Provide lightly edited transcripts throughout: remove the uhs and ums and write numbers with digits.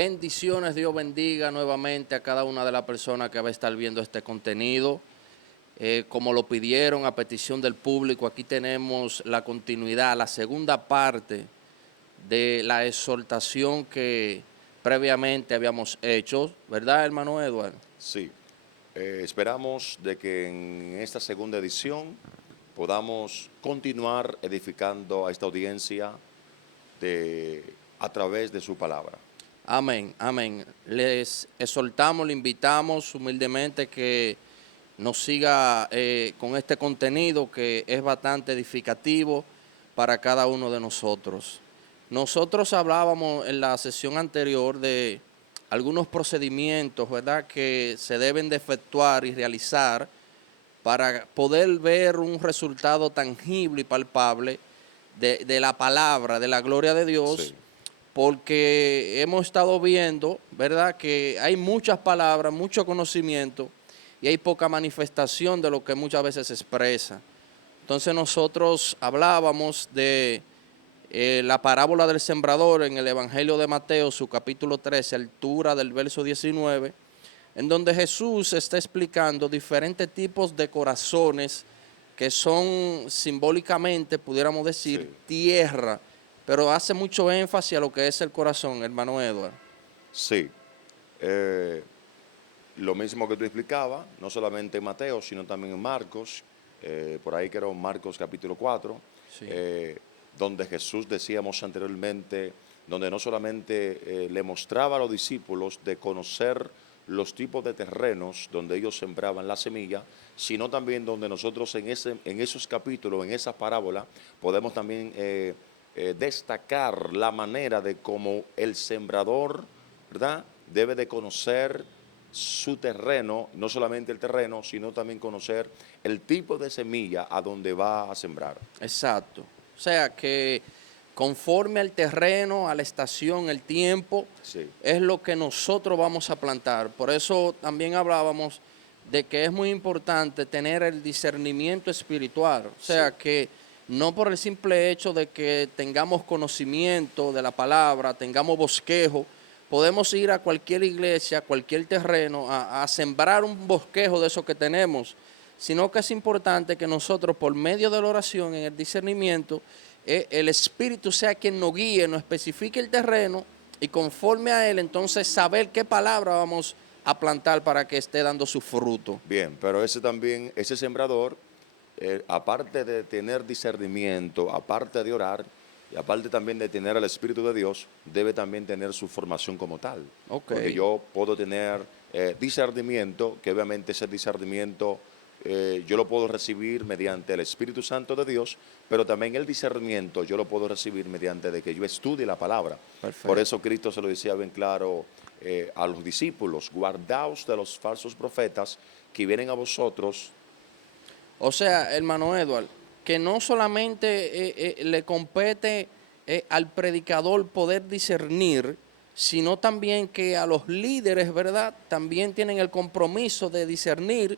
Bendiciones, Dios bendiga nuevamente a cada una de las personas que va a estar viendo este contenido. Como lo pidieron a petición del público, aquí tenemos la continuidad, la segunda parte de la exhortación que previamente habíamos hecho, ¿verdad, hermano Edward? Sí, esperamos de que en esta segunda edición podamos continuar edificando a esta audiencia a través de su palabra. Amén, amén. Les exhortamos, le invitamos humildemente que nos siga con este contenido que es bastante edificativo para cada uno de nosotros. Nosotros hablábamos en la sesión anterior de algunos procedimientos, ¿verdad?, que se deben de efectuar y realizar para poder ver un resultado tangible y palpable de la palabra, de la gloria de Dios, Sí, porque hemos estado viendo, ¿verdad?, que hay muchas palabras, mucho conocimiento y hay poca manifestación de lo que muchas veces se expresa. Entonces nosotros hablábamos de la parábola del sembrador en el Evangelio de Mateo, su capítulo 13, altura del verso 19, en donde Jesús está explicando diferentes tipos de corazones que son simbólicamente, pudiéramos decir, sí, tierra, pero hace mucho énfasis a lo que es el corazón, hermano Edward. sí. Eh, lo mismo que tú explicabas, no solamente en Mateo, sino también en Marcos, por ahí que era Marcos capítulo 4, Sí, donde Jesús, decíamos anteriormente, donde no solamente le mostraba a los discípulos de conocer los tipos de terrenos donde ellos sembraban la semilla, sino también donde nosotros en esos capítulos, en esas parábolas, podemos también destacar la manera de cómo el sembrador, ¿verdad?, debe de conocer su terreno, no solamente el terreno, sino también conocer el tipo de semilla a donde va a sembrar. exacto. O sea que conforme al terreno, a la estación, el tiempo, Sí, es lo que nosotros vamos a plantar. Por eso también hablábamos de que es muy importante tener el discernimiento espiritual. O sí, sea que no por el simple hecho de que tengamos conocimiento de la palabra, tengamos bosquejo, podemos ir a cualquier iglesia, a cualquier terreno, a sembrar un bosquejo de eso que tenemos, sino que es importante que nosotros, por medio de la oración, en el discernimiento, el Espíritu sea quien nos guíe, nos especifique el terreno y conforme a él, entonces saber qué palabra vamos a plantar para que esté dando su fruto. bien, pero ese también, ese sembrador, aparte de tener discernimiento, aparte de orar, y aparte también de tener el Espíritu de Dios, debe también tener su formación como tal. Ok, Porque yo puedo tener discernimiento, que obviamente ese discernimiento yo lo puedo recibir mediante el Espíritu Santo de Dios, pero también el discernimiento yo lo puedo recibir mediante de que yo estudie la palabra. Por perfecto. eso Cristo se lo decía bien claro a los discípulos: guardaos de los falsos profetas que vienen a vosotros. O sea, hermano Edward, que no solamente le compete al predicador poder discernir, sino también que a los líderes, ¿verdad?, también tienen el compromiso de discernir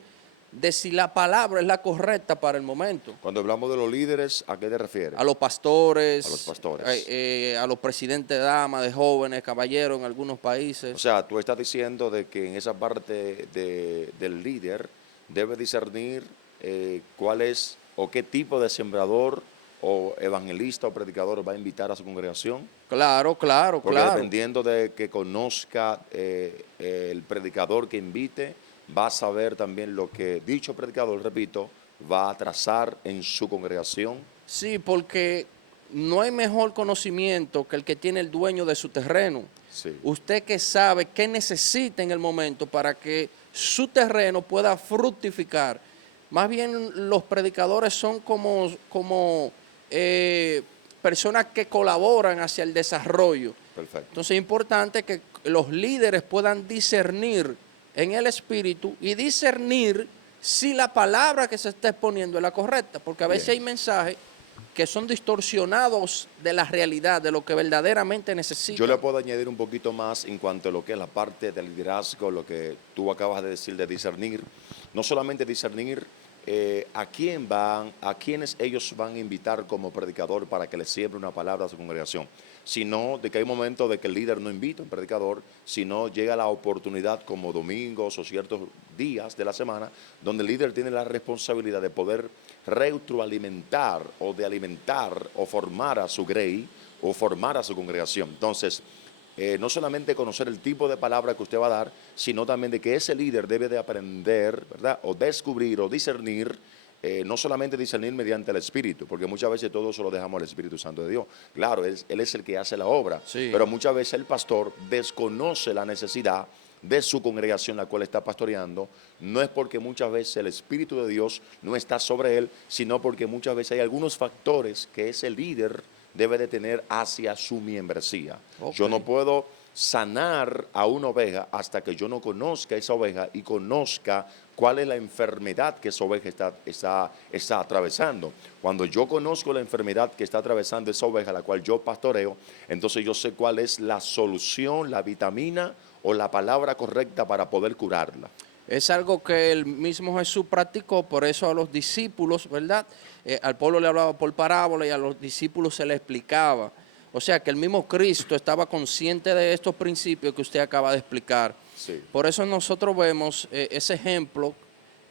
de si la palabra es la correcta para el momento. Cuando hablamos de los líderes, ¿a qué te A refieres? los A los pastores, pastores. a los presidentes de damas, de jóvenes, caballeros en algunos O países. sea, tú estás diciendo de que en esa parte del líder debe discernir cuál es o qué tipo de sembrador o evangelista o predicador va a invitar a su congregación. Claro, claro, Porque claro. dependiendo de que conozca el predicador que invite, va a saber también lo que dicho predicador, repito, va a trazar en su congregación. Sí, porque no hay mejor conocimiento que el que tiene el dueño de su terreno. Sí, Usted que sabe qué necesita en el momento para que su terreno pueda fructificar. Más bien los predicadores son como eh, personas que colaboran hacia el desarrollo. perfecto. Entonces es importante que los líderes puedan discernir en el espíritu y discernir si la palabra que se está exponiendo es la correcta, porque a veces Bien. hay mensajes que son distorsionados de la realidad, de lo que verdaderamente Yo le necesitan. puedo añadir un poquito más en cuanto a lo que es la parte del liderazgo, lo que tú acabas de decir de discernir. No solamente discernir a quiénes ellos van a invitar como predicador para que les siembre una palabra a su congregación, sino de que hay momentos de que el líder no invita a un predicador, sino llega la oportunidad como domingos o ciertos días de la semana, donde el líder tiene la responsabilidad de poder retroalimentar o de alimentar o formar a su grey o formar a su congregación. Entonces, no solamente conocer el tipo de palabra que usted va a dar, sino también de que ese líder debe de aprender, ¿verdad? O descubrir o discernir, no solamente discernir mediante el Espíritu, porque muchas veces todo eso lo dejamos al Espíritu Santo de Dios. Claro, él es el que hace la obra, Sí. pero muchas veces el pastor desconoce la necesidad de su congregación, la cual está pastoreando. No es porque muchas veces el Espíritu de Dios no está sobre él, sino porque muchas veces hay algunos factores que ese líder debe de tener hacia su membresía. Ok. Yo no puedo sanar a una oveja hasta que yo no conozca esa oveja y conozca cuál es la enfermedad que esa oveja está atravesando. Cuando yo conozco la enfermedad que está atravesando esa oveja, la cual yo pastoreo, entonces yo sé cuál es la solución, la vitamina o la palabra correcta para poder curarla. Es algo que el mismo Jesús practicó, por eso a los discípulos, ¿verdad? Al pueblo le hablaba por parábola y a los discípulos se le explicaba. O sea que el mismo Cristo estaba consciente de estos principios que usted acaba de explicar. Sí. Por eso nosotros vemos ese ejemplo,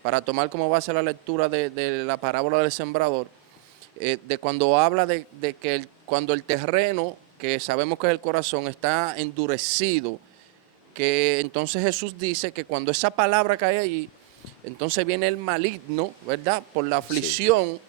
para tomar como base la lectura de la parábola del sembrador, de cuando habla de que cuando el terreno, que sabemos que es el corazón, está endurecido, que entonces Jesús dice que cuando esa palabra cae allí, entonces viene el maligno, ¿verdad? Por la Sí. aflicción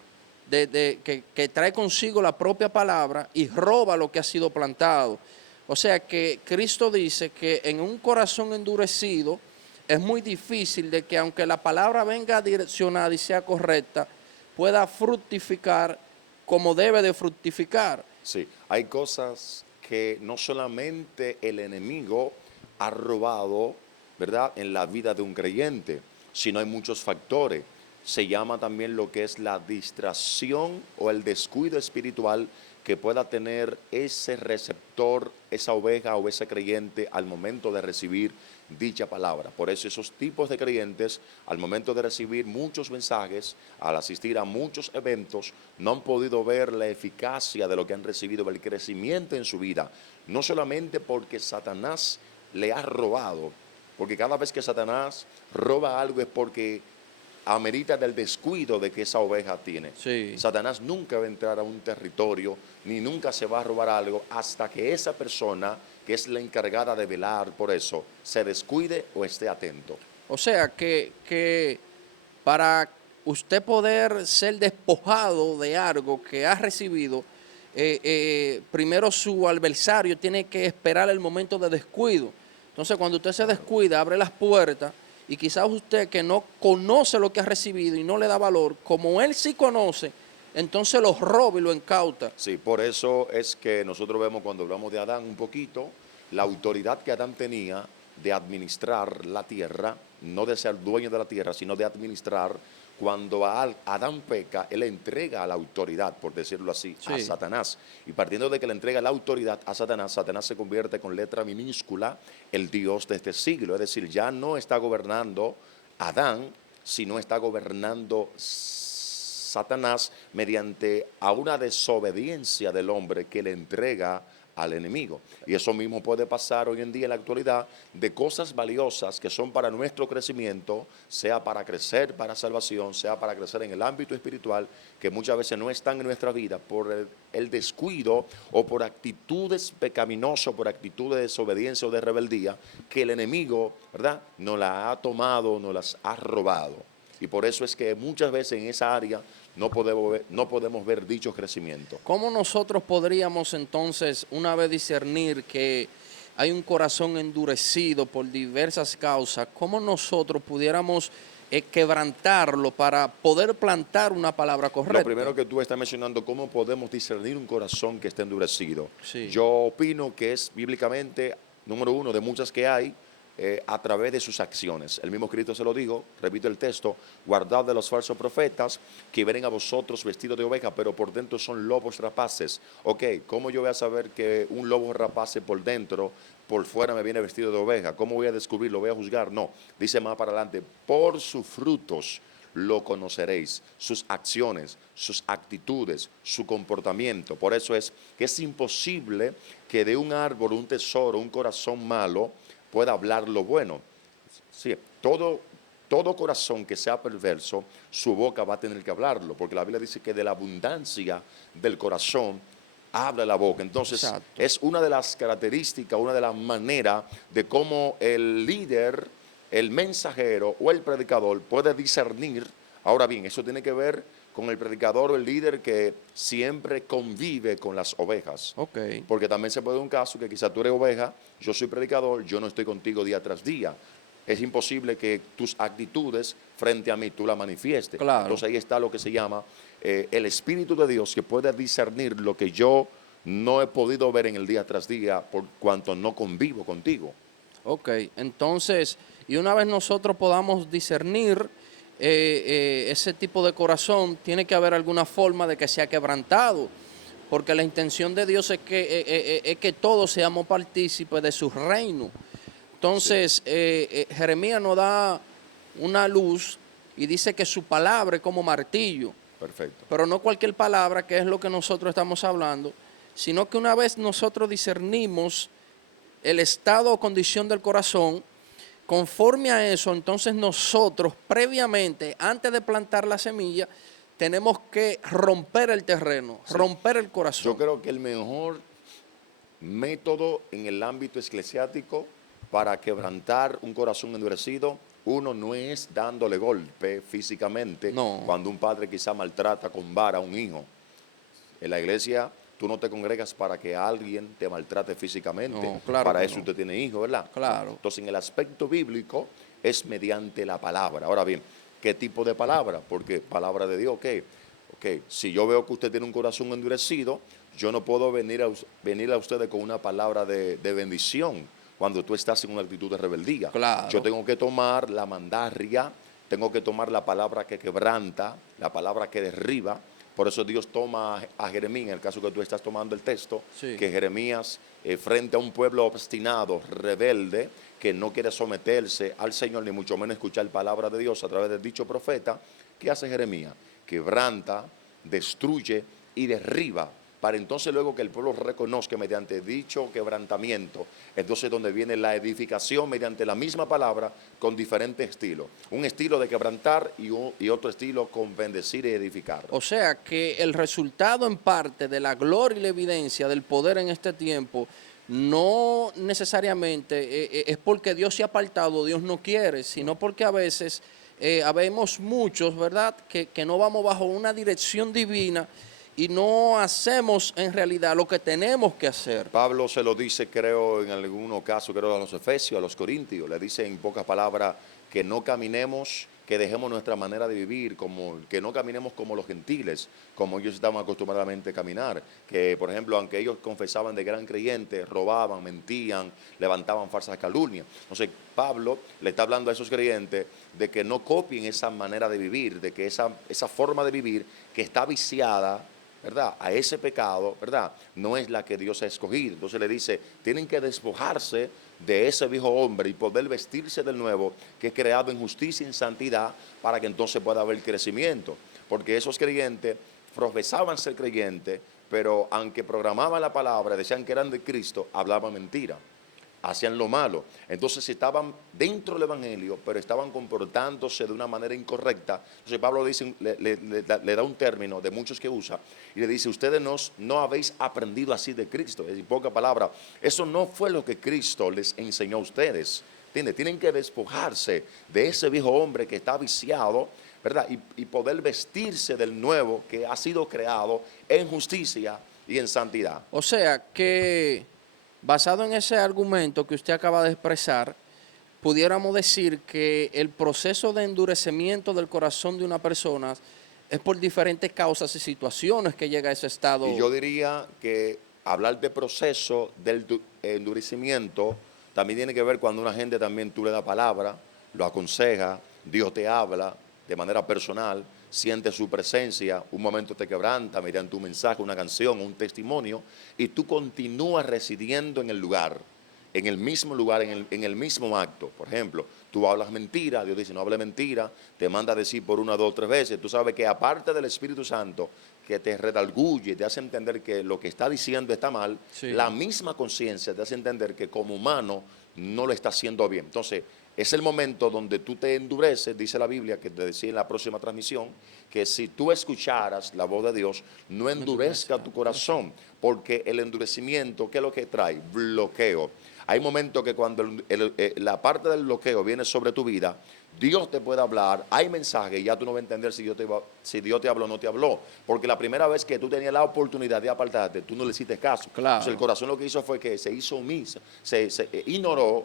que trae consigo la propia palabra y roba lo que ha sido plantado. O sea que Cristo dice que en un corazón endurecido es muy difícil de que aunque la palabra venga direccionada y sea correcta, pueda fructificar como debe de fructificar. Sí, hay cosas que no solamente el enemigo ha robado, ¿verdad?, en la vida de un creyente, sino hay muchos factores. Se llama también lo que es la distracción o el descuido espiritual que pueda tener ese receptor, esa oveja o ese creyente al momento de recibir dicha palabra. Por eso esos tipos de creyentes, al momento de recibir muchos mensajes, al asistir a muchos eventos, no han podido ver la eficacia de lo que han recibido, el crecimiento en su vida. No solamente porque Satanás le ha robado, porque cada vez que Satanás roba algo es porque amerita del descuido de que esa oveja tiene. Sí. Satanás nunca va a entrar a un territorio, ni nunca se va a robar algo hasta que esa persona, que es la encargada de velar por eso, se descuide o esté atento. O sea que para usted poder ser despojado de algo que ha recibido, primero su adversario tiene que esperar el momento de descuido. Entonces, cuando usted se descuida, abre las puertas y quizás usted que no conoce lo que ha recibido y no le da valor, como él sí conoce, entonces lo roba y lo incauta. Sí, por eso es que nosotros vemos cuando hablamos de Adán un poquito, la autoridad que Adán tenía de administrar la tierra, no de ser dueño de la tierra, sino de administrar. Cuando Adán peca, él entrega la autoridad, por decirlo así, a Sí. Satanás. Y partiendo de que le entrega la autoridad a Satanás, Satanás se convierte con letra minúscula el Dios de este siglo. Es decir, ya no está gobernando Adán, sino está gobernando Satanás mediante a una desobediencia del hombre que le entrega al enemigo. Y eso mismo puede pasar hoy en día en la actualidad de cosas valiosas que son para nuestro crecimiento, sea para crecer para salvación, sea para crecer en el ámbito espiritual, que muchas veces no están en nuestra vida por el descuido o por actitudes pecaminosas, por actitudes de desobediencia o de rebeldía, que el enemigo, ¿verdad?, nos las ha tomado, nos las ha robado. Y por eso es que muchas veces en esa área no podemos ver dicho crecimiento. ¿Cómo nosotros podríamos entonces una vez discernir que hay un corazón endurecido por diversas causas? ¿Cómo nosotros pudiéramos quebrantarlo para poder plantar una palabra correcta? Lo primero que tú estás mencionando, ¿cómo podemos discernir un corazón que está endurecido? Sí. Yo opino que es bíblicamente, número uno, de muchas que hay, a través de sus acciones. El mismo Cristo se lo dijo, repito el texto, guardad de los falsos profetas que vienen a vosotros vestidos de oveja, pero por dentro son lobos rapaces. Ok, ¿cómo yo voy a saber que un lobo rapace por dentro, por fuera me viene vestido de oveja? ¿Cómo voy a descubrirlo? ¿Voy a juzgar? No. Dice más para adelante, por sus frutos lo conoceréis, sus acciones, sus actitudes, su comportamiento. Por eso es que es imposible que de un árbol, un tesoro, un corazón malo pueda hablar lo bueno. Sí, todo corazón que sea perverso, su boca va a tener que hablarlo, porque la Biblia dice que de la abundancia del corazón habla la boca. Entonces, Exacto. es una de las características, una de las maneras de cómo el líder, el mensajero o el predicador puede discernir. Ahora bien, eso tiene que ver con el predicador o el líder que siempre convive con las ovejas. Ok. Porque también se puede dar un caso que quizá tú eres oveja, yo soy predicador, yo no estoy contigo día tras día. Es imposible que tus actitudes frente a mí tú las manifiestes. Claro. Entonces ahí está lo que se llama el Espíritu de Dios, que puede discernir lo que yo no he podido ver en el día tras día por cuanto no convivo contigo. Ok, entonces, y una vez nosotros podamos discernir ese tipo de corazón, tiene que haber alguna forma de que sea quebrantado, porque la intención de Dios es que todos seamos partícipes de su reino. Entonces, Jeremías nos da una luz y dice que su palabra es como martillo, Perfecto. pero no cualquier palabra, que es lo que nosotros estamos hablando, sino que una vez nosotros discernimos el estado o condición del corazón, conforme a eso, entonces nosotros previamente, antes de plantar la semilla, tenemos que romper el terreno, Sí. romper el Yo corazón. creo que el mejor método en el ámbito eclesiástico para quebrantar un corazón endurecido, uno no es dándole golpe físicamente No, cuando un padre quizá maltrata con vara a un hijo. En la iglesia tú no te congregas para que alguien te maltrate físicamente. no, claro Para que eso no. usted tiene hijos, ¿verdad? No. Claro. Entonces, en el aspecto bíblico es mediante la palabra. Ahora bien, ¿qué tipo de palabra? Porque palabra de Dios, ok. Si yo veo que usted tiene un corazón endurecido, yo no puedo venir a ustedes con una palabra de bendición cuando tú estás en una actitud de rebeldía. Yo Claro. tengo que tomar la mandarria, tengo que tomar la palabra que quebranta, la palabra que derriba. Por eso Dios toma a Jeremías, en el caso que tú estás tomando el texto, Sí. que Jeremías, frente a un pueblo obstinado, rebelde, que no quiere someterse al Señor, ni mucho menos escuchar palabra de Dios a través del dicho profeta, ¿qué hace Jeremías? Quebranta, destruye y derriba, para entonces luego que el pueblo reconozca mediante dicho quebrantamiento, entonces donde viene la edificación mediante la misma palabra con diferentes estilos. Un estilo de quebrantar y otro estilo con bendecir y edificar. O sea que el resultado en parte de la gloria y la evidencia del poder en este tiempo no necesariamente es porque Dios se ha apartado, Dios no quiere, sino porque a veces habemos muchos, ¿verdad?, que no vamos bajo una dirección divina y no hacemos en realidad lo que tenemos que hacer. Pablo se lo dice, creo, en algunos casos, creo a los Efesios, a los Corintios, le dice en pocas palabras que no caminemos, que dejemos nuestra manera de vivir, que no caminemos como los gentiles, como ellos estaban acostumbradamente a caminar, que por ejemplo, aunque ellos confesaban de gran creyente, robaban, mentían, levantaban falsas calumnias. Entonces, Pablo le está hablando a esos creyentes de que no copien esa manera de vivir, de que esa forma de vivir que está viciada, ¿verdad?, a ese pecado, ¿verdad?, no es la que Dios ha escogido. Entonces le dice, tienen que despojarse de ese viejo hombre y poder vestirse del nuevo, que es creado en justicia y en santidad, para que entonces pueda haber crecimiento. Porque esos creyentes profesaban ser creyentes, pero aunque programaban la palabra, decían que eran de Cristo, hablaban mentira, hacían lo malo. Entonces estaban dentro del Evangelio, pero estaban comportándose de una manera incorrecta. Entonces Pablo dice, le da un término de muchos que usa y le dice, ustedes no habéis aprendido así de Cristo. En pocas palabras, eso no fue lo que Cristo les enseñó a ustedes. ¿Entiendes? Tienen que despojarse de ese viejo hombre que está viciado, ¿verdad? Y poder vestirse del nuevo que ha sido creado en justicia y en santidad. O sea que, basado en ese argumento que usted acaba de expresar, pudiéramos decir que el proceso de endurecimiento del corazón de una persona es por diferentes causas y situaciones que llega a ese estado. Y yo diría que hablar de proceso del endurecimiento también tiene que ver cuando una gente también tú le das palabra, lo aconseja, Dios te habla de manera personal, siente su presencia, un momento te quebranta mediante un mensaje, una canción, un testimonio, y tú continúas residiendo en el lugar. en el mismo lugar, en el mismo acto. Por ejemplo, tú hablas mentira, Dios dice no hable mentira, te manda a decir por una, dos, tres veces. Tú sabes que aparte del Espíritu Santo que te redarguye, te hace entender que lo que está diciendo está mal, Sí. la misma conciencia te hace entender que como humano no lo está haciendo bien. Entonces, es el momento donde tú te endureces, dice la Biblia, que te decía en la próxima transmisión, que si tú escucharas la voz de Dios, no endurezca tu corazón, porque el endurecimiento, ¿qué es lo que trae? Bloqueo. Hay momentos que cuando la parte del bloqueo viene sobre tu vida, Dios te puede hablar, hay mensajes y ya tú no vas a entender si Dios te habló o no te habló. Porque la primera vez que tú tenías la oportunidad de apartarte, tú no le hiciste caso. Claro. Entonces el corazón lo que hizo fue que se hizo omiso, se ignoró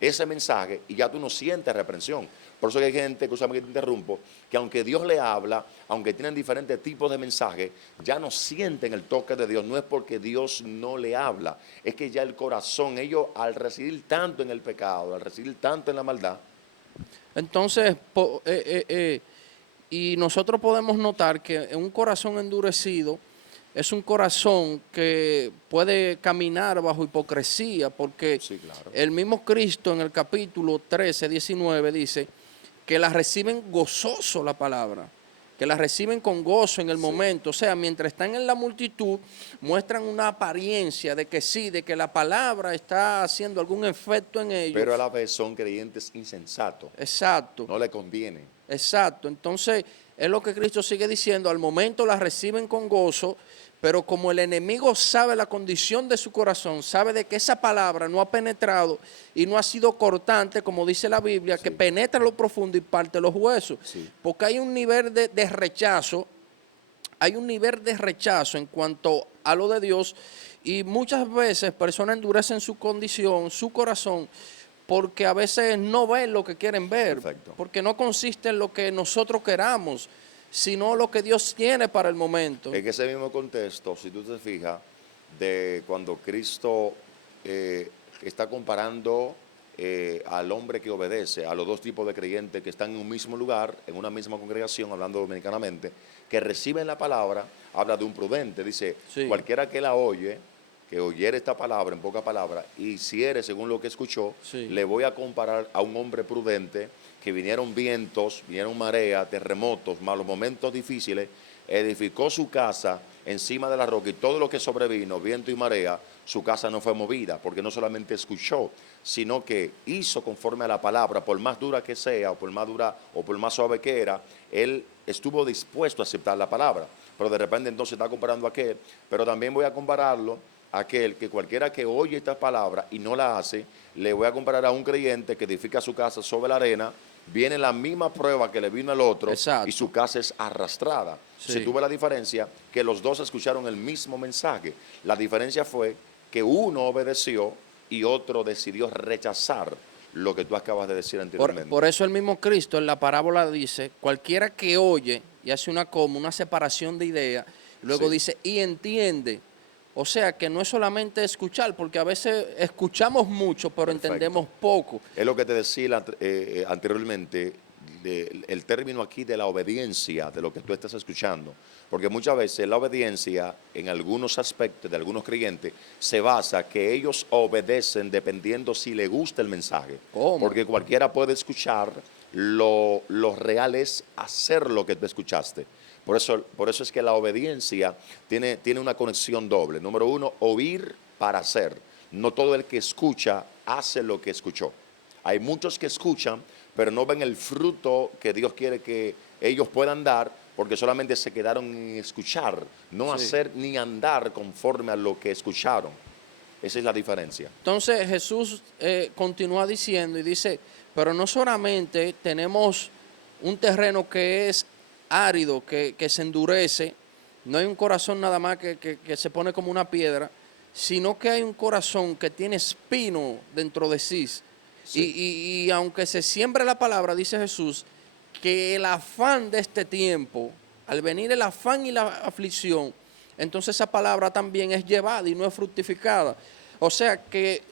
ese mensaje y ya tú no sientes reprensión. Por eso que hay gente, que te interrumpo, que aunque Dios le habla, aunque tienen diferentes tipos de mensajes, ya no sienten el toque de Dios. No es porque Dios no le habla, es que ya el corazón, ellos al residir tanto en el pecado, al residir tanto en la maldad. Entonces, y nosotros podemos notar que un corazón endurecido es un corazón que puede caminar bajo hipocresía, porque Sí, claro. el mismo Cristo en el capítulo 13, 19 dice que la reciben gozoso la palabra, que la reciben con gozo en el momento. O sea, mientras están en la multitud, muestran una apariencia de que sí, de que la palabra está haciendo algún efecto en ellos. Pero a la vez son creyentes insensatos. Exacto. No le conviene. Exacto, entonces es lo que Cristo sigue diciendo, al momento la reciben con gozo, pero como el enemigo sabe la condición de su corazón, sabe de que esa palabra no ha penetrado y no ha sido cortante, como dice la Biblia, que penetra lo profundo y parte los huesos, porque hay un nivel de rechazo, hay un nivel de rechazo en cuanto a lo de Dios y muchas veces personas endurecen su condición, su corazón, porque a veces no ven lo que quieren ver, Perfecto. porque no consiste en lo que nosotros queramos, sino lo que Dios tiene para el momento. En ese mismo contexto, si tú te fijas, de cuando Cristo está comparando al hombre que obedece, a los dos tipos de creyentes que están en un mismo lugar, en una misma congregación, hablando dominicanamente, que reciben la palabra, habla de un prudente, dice, Sí. cualquiera que la oye, que oyere esta palabra, en pocas palabras, y hiciere según lo que escuchó, Sí. le voy a comparar a un hombre prudente, que vinieron vientos, vinieron mareas, terremotos, malos momentos difíciles, edificó su casa encima de la roca y todo lo que sobrevino, viento y marea, su casa no fue movida, porque no solamente escuchó, sino que hizo conforme a la palabra, por más dura que sea, o por más dura, o por más suave que era, él estuvo dispuesto a aceptar la palabra. Pero de repente entonces está comparando a aquel, pero también voy a compararlo a aquel que cualquiera que oye esta palabra y no la hace, le voy a comparar a un creyente que edifica su casa sobre la arena, viene la misma prueba que le vino al otro. Exacto. Y su casa es arrastrada. Sí. Se tuvo la diferencia que los dos escucharon el mismo mensaje. La diferencia fue que uno obedeció y otro decidió rechazar lo que tú acabas de decir anteriormente. Por eso el mismo Cristo en la parábola dice, cualquiera que oye y hace una separación de ideas, luego Sí. dice, y entiende. O sea, que no es solamente escuchar, porque a veces escuchamos mucho, pero Perfecto. entendemos poco. Es lo que te decía anteriormente, el término aquí de la obediencia, de lo que tú estás escuchando. Porque muchas veces la obediencia, en algunos aspectos de algunos creyentes, se basa que ellos obedecen dependiendo si le gusta el mensaje. ¿Cómo? Porque cualquiera puede escuchar, lo real es hacer lo que tú escuchaste. Por eso es que la obediencia tiene una conexión doble. Número uno, oír para hacer. No todo el que escucha hace lo que escuchó. Hay muchos que escuchan, pero no ven el fruto que Dios quiere que ellos puedan dar, porque solamente se quedaron en escuchar, no Sí. hacer ni andar conforme a lo que escucharon. Esa es la diferencia. Entonces Jesús continúa diciendo y dice, pero no solamente tenemos un terreno que es árido, que se endurece, no hay un corazón nada más que se pone como una piedra, sino que hay un corazón que tiene espino dentro de sí. Sí. Y aunque se siembre la palabra, dice Jesús, que el afán de este tiempo, al venir el afán y la aflicción, entonces esa palabra también es llevada y no es fructificada. O sea que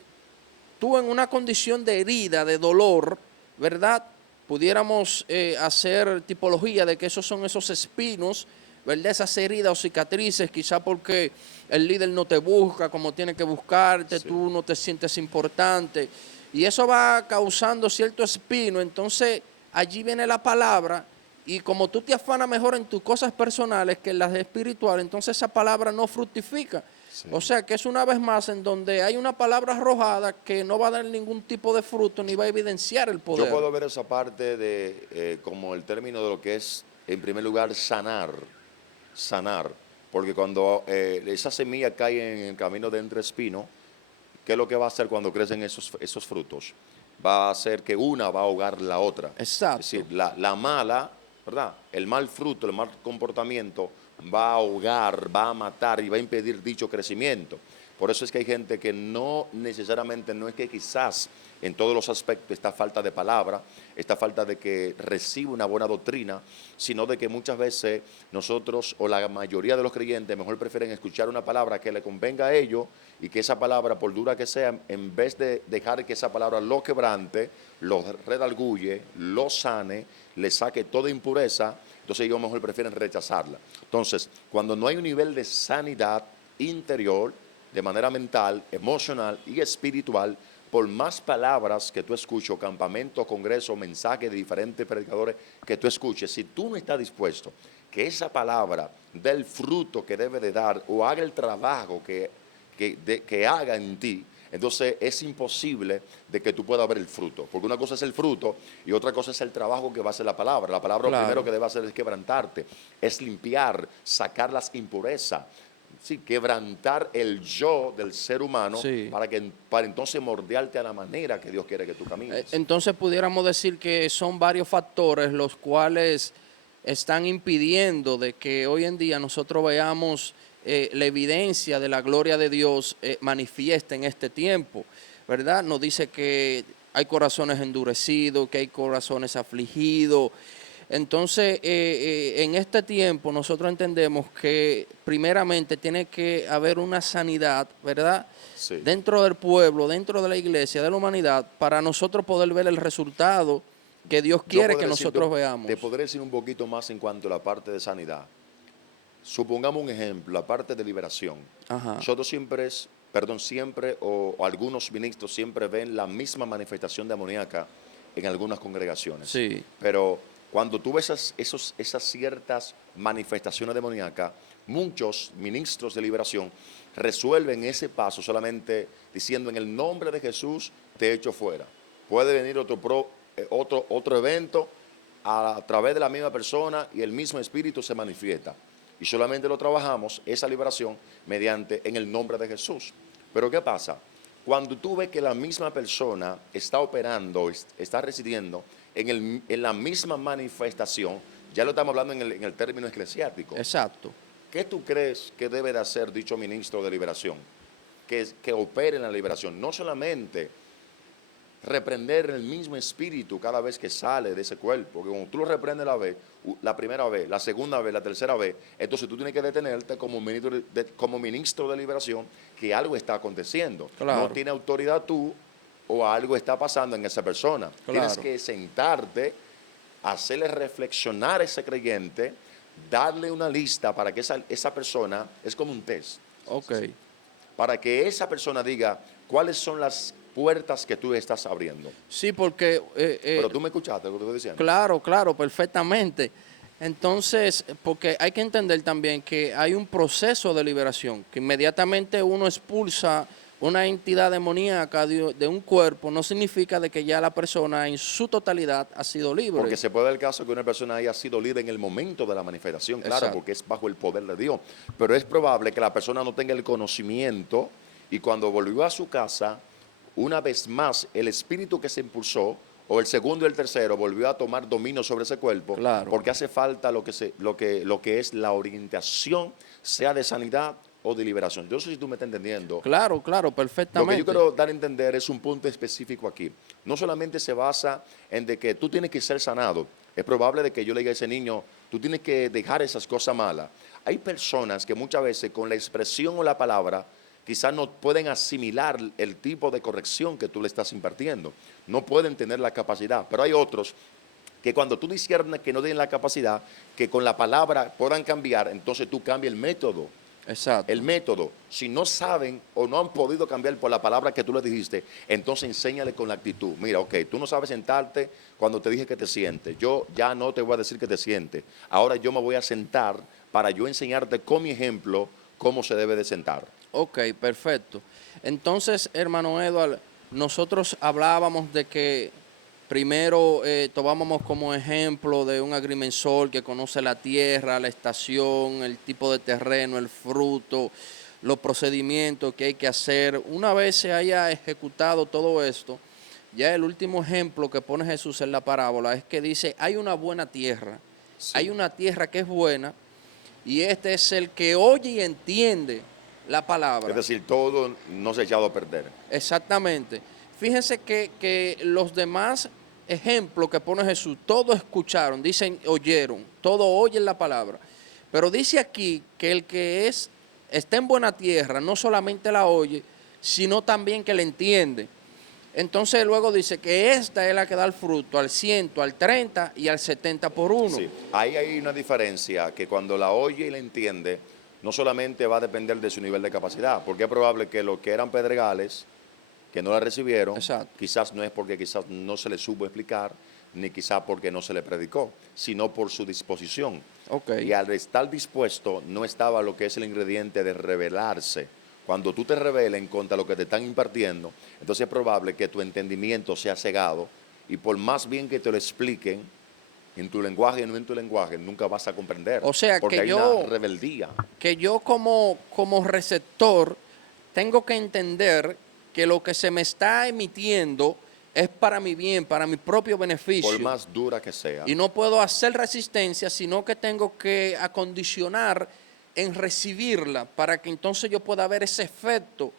tú en una condición de herida, de dolor, ¿verdad? Pudiéramos hacer tipología de que esos son esos espinos, ¿verdad? Esas heridas o cicatrices, quizá porque el líder no te busca como tiene que buscarte, Sí. tú no te sientes importante. Y eso va causando cierto espino. Entonces, allí viene la palabra. Y como tú te afanas mejor en tus cosas personales que en las espirituales, entonces esa palabra no fructifica. Sí. O sea que es una vez más en donde hay una palabra arrojada que no va a dar ningún tipo de fruto ni va a evidenciar el Yo poder. puedo ver esa parte de como el término de lo que es, en primer lugar, sanar, porque cuando esa semilla cae en el camino de entre espinos, ¿qué es lo que va a hacer cuando crecen esos frutos? Va a hacer que una va a ahogar la otra. Es Exacto. decir, la mala, ¿verdad? El mal fruto, el mal comportamiento va a ahogar, va a matar y va a impedir dicho crecimiento. Por eso es que hay gente que no necesariamente, no es que quizás en todos los aspectos esta falta de palabra, esta falta de que reciba una buena doctrina, sino de que muchas veces nosotros o la mayoría de los creyentes mejor prefieren escuchar una palabra que le convenga a ellos y que esa palabra, por dura que sea, en vez de dejar que esa palabra lo quebrante, lo redalgulle, lo sane, le saque toda impureza, entonces ellos mejor prefieren rechazarla. Entonces, cuando no hay un nivel de sanidad interior, de manera mental, emocional y espiritual, por más palabras que tú escuches, campamento, congreso, mensaje de diferentes predicadores que tú escuches, si tú no estás dispuesto que esa palabra dé el fruto que debe de dar o haga el trabajo que haga en ti, entonces es imposible de que tú puedas ver el fruto, porque una cosa es el fruto y otra cosa es el trabajo que va a hacer la palabra. La palabra lo primero Claro. que debe hacer es quebrantarte, es limpiar, sacar las impurezas. Sí, quebrantar el yo del ser humano Sí. para entonces moldearte a la manera que Dios quiere que tú camines. Entonces pudiéramos decir que son varios factores los cuales están impidiendo de que hoy en día nosotros veamos la evidencia de la gloria de Dios manifiesta en este tiempo, ¿verdad? Nos dice que hay corazones endurecidos, que hay corazones afligidos. Entonces, en este tiempo nosotros entendemos que primeramente tiene que haber una sanidad, ¿verdad? Sí. Dentro del pueblo, dentro de la iglesia, de la humanidad, para nosotros poder ver el resultado que Dios Yo quiere que podré decirte, nosotros veamos. te podré decir un poquito más en cuanto a la parte de sanidad. Supongamos un ejemplo, la parte de liberación. Ajá. Nosotros siempre, o algunos ministros siempre ven la misma manifestación demoníaca en algunas congregaciones. Sí. Pero cuando tú ves esas ciertas manifestaciones demoníacas, muchos ministros de liberación resuelven ese paso solamente diciendo: en el nombre de Jesús te echo fuera. Puede venir otro evento a través de la misma persona y el mismo espíritu se manifiesta. Y solamente lo trabajamos, esa liberación, mediante en el nombre de Jesús. Pero ¿qué pasa? Cuando tú ves que la misma persona está operando, está residiendo en la misma manifestación, ya lo estamos hablando en el término eclesiástico. Exacto. ¿Qué tú crees que debe de hacer dicho ministro de liberación? Que opere en la liberación. No solamente reprender el mismo espíritu cada vez que sale de ese cuerpo, porque cuando tú lo reprendes la primera vez, la segunda vez, la tercera vez, entonces tú tienes que detenerte como ministro de liberación, que algo está aconteciendo. Claro. No tiene autoridad tú o algo está pasando en esa persona. Tienes Claro. que sentarte, hacerle reflexionar a ese creyente, darle una lista para que esa persona, es como un test, Ok. para que esa persona diga cuáles son las puertas que tú estás abriendo. Sí, porque Pero tú me escuchaste lo que te estoy diciendo. claro, claro, perfectamente. Entonces, porque hay que entender también que hay un proceso de liberación, que inmediatamente uno expulsa una entidad demoníaca de un cuerpo, no significa de que ya la persona en su totalidad ha sido libre. Porque se puede dar el caso que una persona haya sido libre en el momento de la manifestación, claro, Exacto. porque es bajo el poder de Dios. Pero es probable que la persona no tenga el conocimiento y cuando volvió a su casa, una vez más, el espíritu que se impulsó, o el segundo y el tercero, volvió a tomar dominio sobre ese cuerpo, Claro. porque hace falta lo que es la orientación, sea de sanidad o de liberación. Yo no sé si tú me estás entendiendo. Claro, claro, Lo que perfectamente. yo quiero dar a entender es un punto específico aquí. No solamente se basa en de que tú tienes que ser sanado. Es probable de que yo le diga a ese niño, tú tienes que dejar esas cosas malas. Hay personas que muchas veces con la expresión o la palabra quizás no pueden asimilar el tipo de corrección que tú le estás impartiendo. No pueden tener la capacidad. Pero hay otros que cuando tú disiernes que no tienen la capacidad, que con la palabra puedan cambiar, entonces tú cambias el método. Exacto. El método, si no saben o no han podido cambiar por la palabra que tú les dijiste, entonces enséñale con la actitud. Mira, ok, tú no sabes sentarte cuando te dije que te sientes. Yo ya no te voy a decir que te sientes. Ahora yo me voy a sentar para yo enseñarte con mi ejemplo cómo se debe de sentar. Ok, perfecto. Entonces, hermano Edward, nosotros hablábamos de que primero tomábamos como ejemplo de un agrimensor que conoce la tierra, la estación, el tipo de terreno, el fruto, los procedimientos que hay que hacer. Una vez se haya ejecutado todo esto, ya el último ejemplo que pone Jesús en la parábola es que dice, hay una buena tierra, hay Sí. una tierra que es buena y este es el que oye y entiende la Es palabra. decir, todo no se ha echado a perder. Exactamente. Fíjense que los demás ejemplos que pone Jesús, todos escucharon, dicen, oyeron, todos oyen la palabra. Pero dice aquí que el que está en buena tierra, no solamente la oye, sino también que la entiende. Entonces luego dice que esta es la que da el fruto al 100, al 30 y al 70 por uno. Sí, ahí hay una diferencia que cuando la oye y la entiende, no solamente va a depender de su nivel de capacidad, porque es probable que los que eran pedregales, que no la recibieron, Exacto. quizás no es porque quizás no se les supo explicar, ni quizás porque no se le predicó, sino por su disposición. Ok. Y al estar dispuesto no estaba lo que es el ingrediente de rebelarse. Cuando tú te rebelas en contra de lo que te están impartiendo, entonces es probable que tu entendimiento sea cegado y por más bien que te lo expliquen, en tu lenguaje y no en tu lenguaje, nunca vas a comprender. O sea, porque que hay yo- una rebeldía. Que yo como receptor tengo que entender que lo que se me está emitiendo es para mi bien, para mi propio beneficio. Por más dura que sea. Y no puedo hacer resistencia, sino que tengo que acondicionar en recibirla para que entonces yo pueda ver ese efecto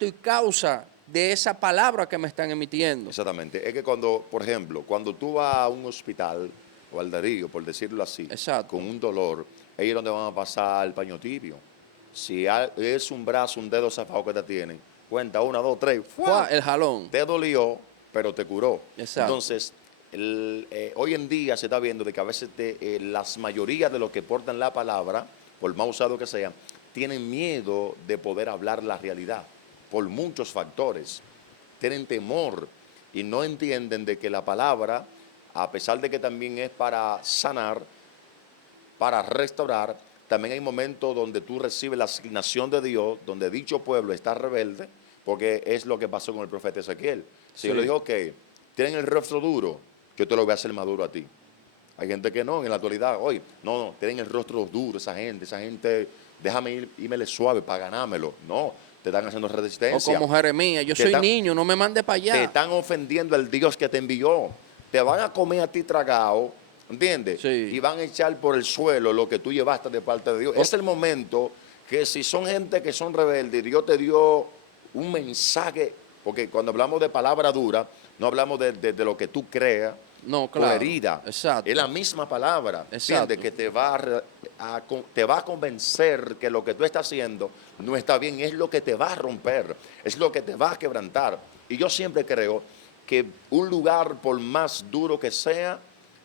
y causa de esa palabra que me están emitiendo. Exactamente. Es que cuando, por ejemplo, cuando tú vas a un hospital o al Darío, por decirlo así, Exacto. con un dolor, ellos donde van a pasar el paño tibio. Si es un brazo, un dedo zafado que te tienen, cuenta, 1, 2, 3, ¡Fua! El jalón. te dolió, pero te curó. Exacto. Entonces, hoy en día se está viendo de que a veces las mayorías de los que portan la palabra, por más usado que sea, tienen miedo de poder hablar la realidad, por muchos factores. Tienen temor y no entienden de que la palabra, a pesar de que también es para sanar, para restaurar, también hay momentos donde tú recibes la asignación de Dios, donde dicho pueblo está rebelde, porque es lo que pasó con el profeta Ezequiel. Si Sí. yo le digo, ok, tienen el rostro duro, yo te lo voy a hacer maduro a ti. Hay gente que no, en la actualidad, hoy, no, tienen el rostro duro, esa gente, déjame irme suave para ganármelo. No, te están haciendo O resistencia. como Jeremías, yo Te soy están- niño, no me mande para Te allá. están ofendiendo al Dios que te envió. Te van a comer a ti tragado, ¿entiendes? Sí. Y van a echar por el suelo lo que tú llevaste de parte de Dios. Es el momento que si son gente que son rebeldes, Dios te dio un mensaje, porque cuando hablamos de palabra dura, no hablamos de lo que tú creas, No, por claro. herida. Exacto. Es la misma palabra, Exacto. ¿entiendes? Que te va a convencer que lo que tú estás haciendo no está bien, es lo que te va a romper, es lo que te va a quebrantar. Y yo siempre creo que un lugar, por más duro que sea,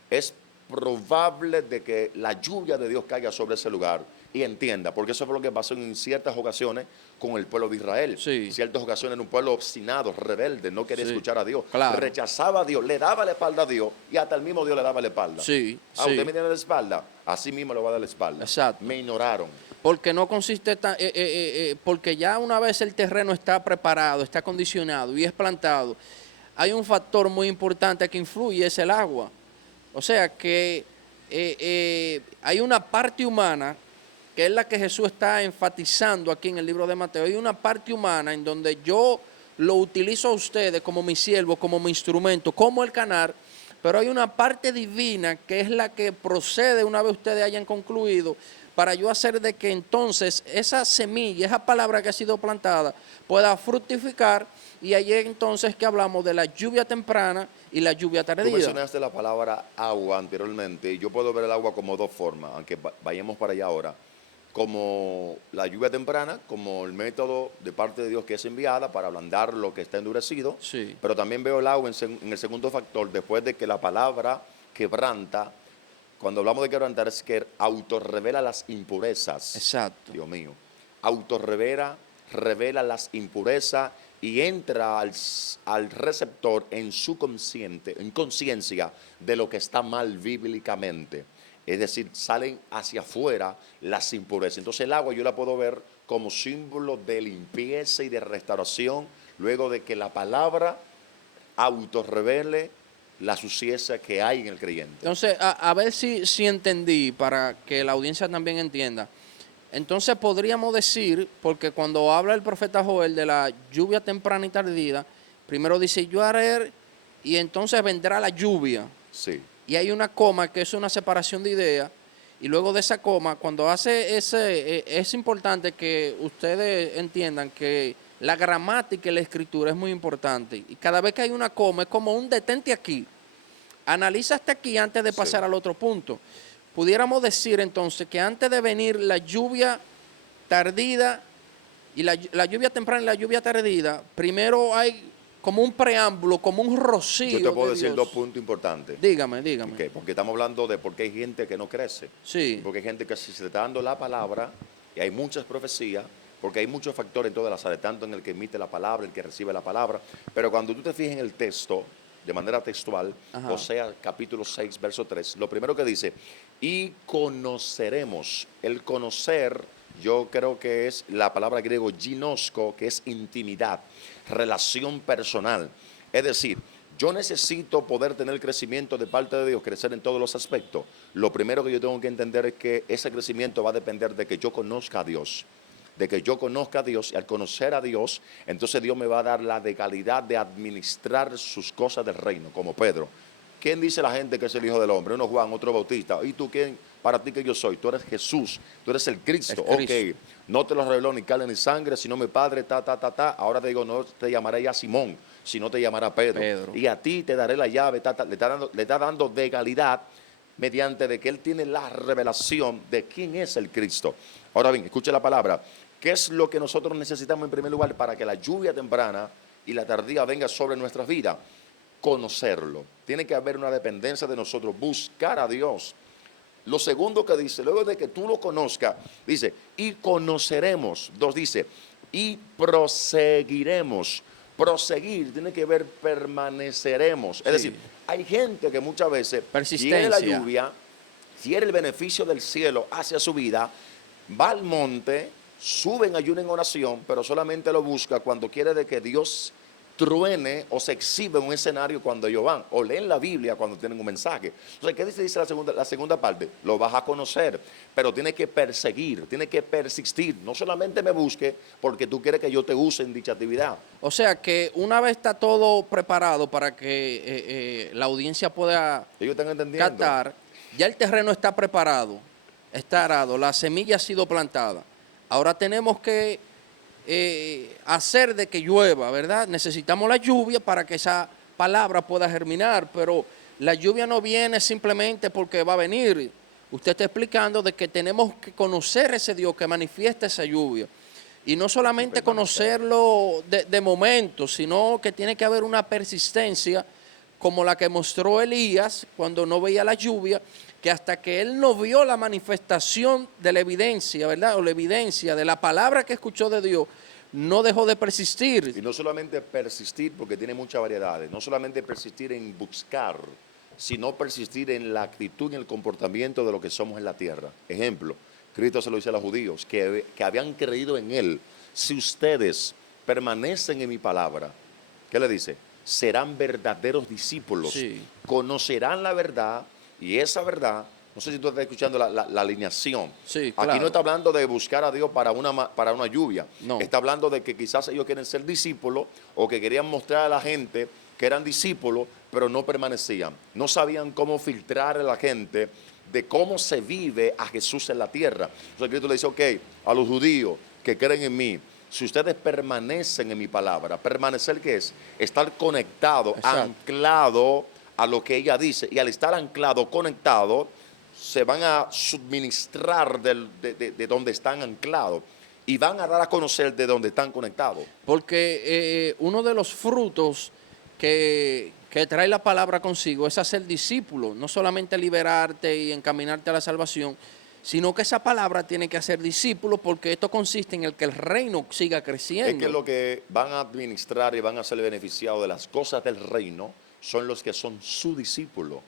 es probable de que la lluvia de Dios caiga sobre ese lugar y entienda, porque eso fue lo que pasó en ciertas ocasiones con el pueblo de Israel. Sí. Ciertas ocasiones era un pueblo obstinado, rebelde, no quería Sí, escuchar a Dios, claro. rechazaba a Dios, le daba la espalda a Dios y hasta el mismo Dios le daba la espalda. Sí, Ah, sí. usted me tiene la espalda, así mismo le va a dar la espalda. Exacto. Me ignoraron. Porque no consiste porque ya una vez el terreno está preparado, está acondicionado y es plantado, hay un factor muy importante que influye, es el agua. O sea que hay una parte humana que es la que Jesús está enfatizando aquí en el libro de Mateo. Hay una parte humana en donde yo lo utilizo a ustedes como mi siervo, como mi instrumento, como el canal, pero hay una parte divina que es la que procede una vez ustedes hayan concluido para yo hacer de que entonces esa semilla, esa palabra que ha sido plantada, pueda fructificar y ahí es entonces que hablamos de la lluvia temprana y la lluvia Tú tardía. mencionaste la palabra agua anteriormente y yo puedo ver el agua como dos formas, aunque vayamos para allá ahora. como la lluvia temprana, como el método de parte de Dios que es enviada para ablandar lo que está endurecido, Sí, pero también veo el agua en el segundo factor, después de que la palabra quebranta. Cuando hablamos de quebrantar es que autorrevela las impurezas, exacto. Dios mío, revela las impurezas y entra al receptor en su consciente, en conciencia de lo que está mal bíblicamente. Es decir, salen hacia afuera las impurezas. Entonces el agua yo la puedo ver como símbolo de limpieza y de restauración, luego de que la palabra autorrevele la suciedad que hay en el creyente. Entonces, a ver si entendí, para que la audiencia también entienda. Entonces podríamos decir, porque cuando habla el profeta Joel de la lluvia temprana y tardía, primero dice yo haré y entonces vendrá la lluvia. Sí, Y hay una coma que es una separación de ideas. Y luego de esa coma, cuando hace es importante que ustedes entiendan que la gramática y la escritura es muy importante. Y cada vez que hay una coma es como un detente aquí. Analiza hasta aquí antes de pasar sí. al otro punto. Pudiéramos decir entonces que antes de venir la lluvia tardida y la lluvia temprana y la lluvia tardida, primero hay como un preámbulo, como un rocío Yo te puedo de decir Dios. dos puntos importantes. Dígame, dígame. ¿Ok? Porque estamos hablando de por qué hay gente que no crece. Sí, Porque hay gente que si se le está dando la palabra, y hay muchas profecías, porque hay muchos factores en todas las áreas, tanto en el que emite la palabra, el que recibe la palabra, pero cuando tú te fijas en el texto, de manera textual, Ajá. Osea capítulo 6, verso 3, lo primero que dice, y conoceremos. El conocer, yo creo que es la palabra griego ginosko, que es intimidad, relación personal. Es decir, yo necesito poder tener crecimiento de parte de Dios, crecer en todos los aspectos. Lo primero que yo tengo que entender es que ese crecimiento va a depender de que yo conozca a Dios. De que yo conozca a Dios, y al conocer a Dios, entonces Dios me va a dar la legalidad de administrar sus cosas del reino, como Pedro. ¿Quién dice la gente que es el Hijo del Hombre? Uno Juan, otro Bautista. ¿Y tú quién? Para ti que yo soy. Tú eres Jesús, tú eres el Cristo. el Cristo. Ok, no te lo reveló ni carne ni sangre, sino mi Padre, Ahora te digo, no te llamaré ya Simón, sino te llamará Pedro. Pedro. Y a ti te daré la llave, le está dando legalidad mediante de que Él tiene la revelación de quién es el Cristo. Ahora bien, escuche la palabra. ¿Qué es lo que nosotros necesitamos en primer lugar para que la lluvia temprana y la tardía venga sobre nuestras vidas? Conocerlo. Tiene que haber una dependencia de nosotros, buscar a Dios. Lo segundo que dice, luego de que tú lo conozcas, dice, y conoceremos. Dos, dice, y proseguiremos. Proseguir tiene que ver permaneceremos. Es Sí. decir, hay gente que muchas veces quiere la Persistencia. lluvia, quiere el beneficio del cielo hacia su vida, va al monte, sube en ayuno en oración, pero solamente lo busca cuando quiere de que Dios truene o se exhibe en un escenario cuando ellos van, o leen la Biblia cuando tienen un mensaje. Entonces, ¿qué dice la segunda parte? Lo vas a conocer, pero tienes que perseguir, tienes que persistir. No solamente me busque porque tú quieres que yo te use en dicha actividad. O sea que una vez está todo preparado para que la audiencia pueda Ellos están entendiendo. captar, ya el terreno está preparado, está arado, la semilla ha sido plantada. Ahora tenemos que hacer de que llueva, ¿verdad? Necesitamos la lluvia para que esa palabra pueda germinar, pero la lluvia no viene simplemente porque va a venir. Usted está explicando de que tenemos que conocer ese Dios que manifiesta esa lluvia. Y no solamente conocerlo de momento, sino que tiene que haber una persistencia como la que mostró Elías cuando no veía la lluvia, que hasta que él no vio la manifestación de la evidencia, ¿verdad? O la evidencia de la palabra que escuchó de Dios, no dejó de persistir. Y no solamente persistir, porque tiene muchas variedades, no solamente persistir en buscar, sino persistir en la actitud y el comportamiento de lo que somos en la tierra. Ejemplo, Cristo se lo dice a los judíos, que habían creído en Él. Si ustedes permanecen en mi palabra, ¿qué le dice? Serán verdaderos discípulos, Sí. conocerán la verdad, y esa verdad, no sé si tú estás escuchando la alineación. Sí, Aquí claro. no está hablando de buscar a Dios para una lluvia. No. Está hablando de que quizás ellos quieren ser discípulos o que querían mostrar a la gente que eran discípulos, pero no permanecían. No sabían cómo filtrar a la gente de cómo se vive a Jesús en la tierra. Entonces Cristo le dice, ok, a los judíos que creen en mí, si ustedes permanecen en mi palabra, ¿permanecer qué es? Estar conectado, Exacto. anclado a lo que ella dice. Y al estar anclado, conectado, se van a suministrar de donde están anclados y van a dar a conocer de donde están conectados. Porque uno de los frutos que trae la palabra consigo es hacer discípulo, no solamente liberarte y encaminarte a la salvación, sino que esa palabra tiene que hacer discípulo, porque esto consiste en el que el reino siga creciendo. Es que lo que van a administrar y van a ser beneficiados de las cosas del reino son los que son su discípulo.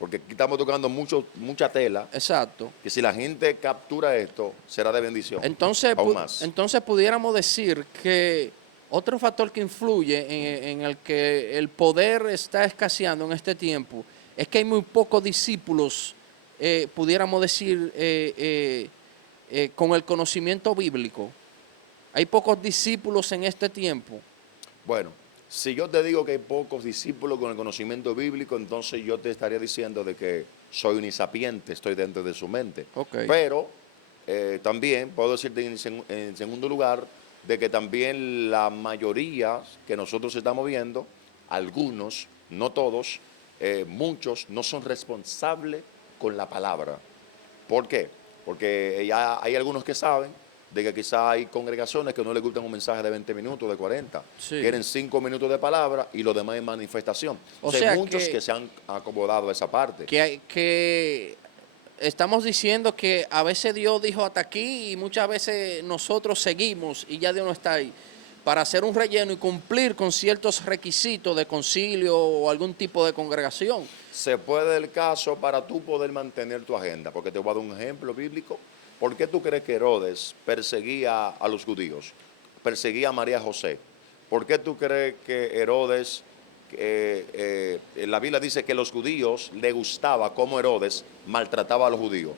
Porque aquí estamos tocando mucha tela. Exacto. Que si la gente captura esto, será de bendición. Entonces, aún más. entonces pudiéramos decir que otro factor que influye en el que el poder está escaseando en este tiempo es que hay muy pocos discípulos, pudiéramos decir, con el conocimiento bíblico. Hay pocos discípulos en este tiempo. Bueno, si yo te digo que hay pocos discípulos con el conocimiento bíblico, entonces yo te estaría diciendo de que soy un insapiente, estoy dentro de su mente. Okay. Pero también puedo decirte en segundo lugar de que también la mayoría que nosotros estamos viendo, algunos, no todos, muchos no son responsables con la palabra. ¿Por qué? Porque ya hay algunos que saben de que quizá hay congregaciones que no les gustan un mensaje de 20 minutos, de 40. Sí. Quieren 5 minutos de palabra y lo demás es manifestación. O sea hay muchos que se han acomodado a esa parte. Que estamos diciendo que a veces Dios dijo hasta aquí y muchas veces nosotros seguimos y ya Dios no está ahí para hacer un relleno y cumplir con ciertos requisitos de concilio o algún tipo de congregación. Se puede el caso para tú poder mantener tu agenda, porque te voy a dar un ejemplo bíblico. ¿Por qué tú crees que Herodes perseguía a los judíos? Perseguía a María José. ¿Por qué tú crees que Herodes, la Biblia dice que los judíos le gustaba cómo Herodes maltrataba a los judíos?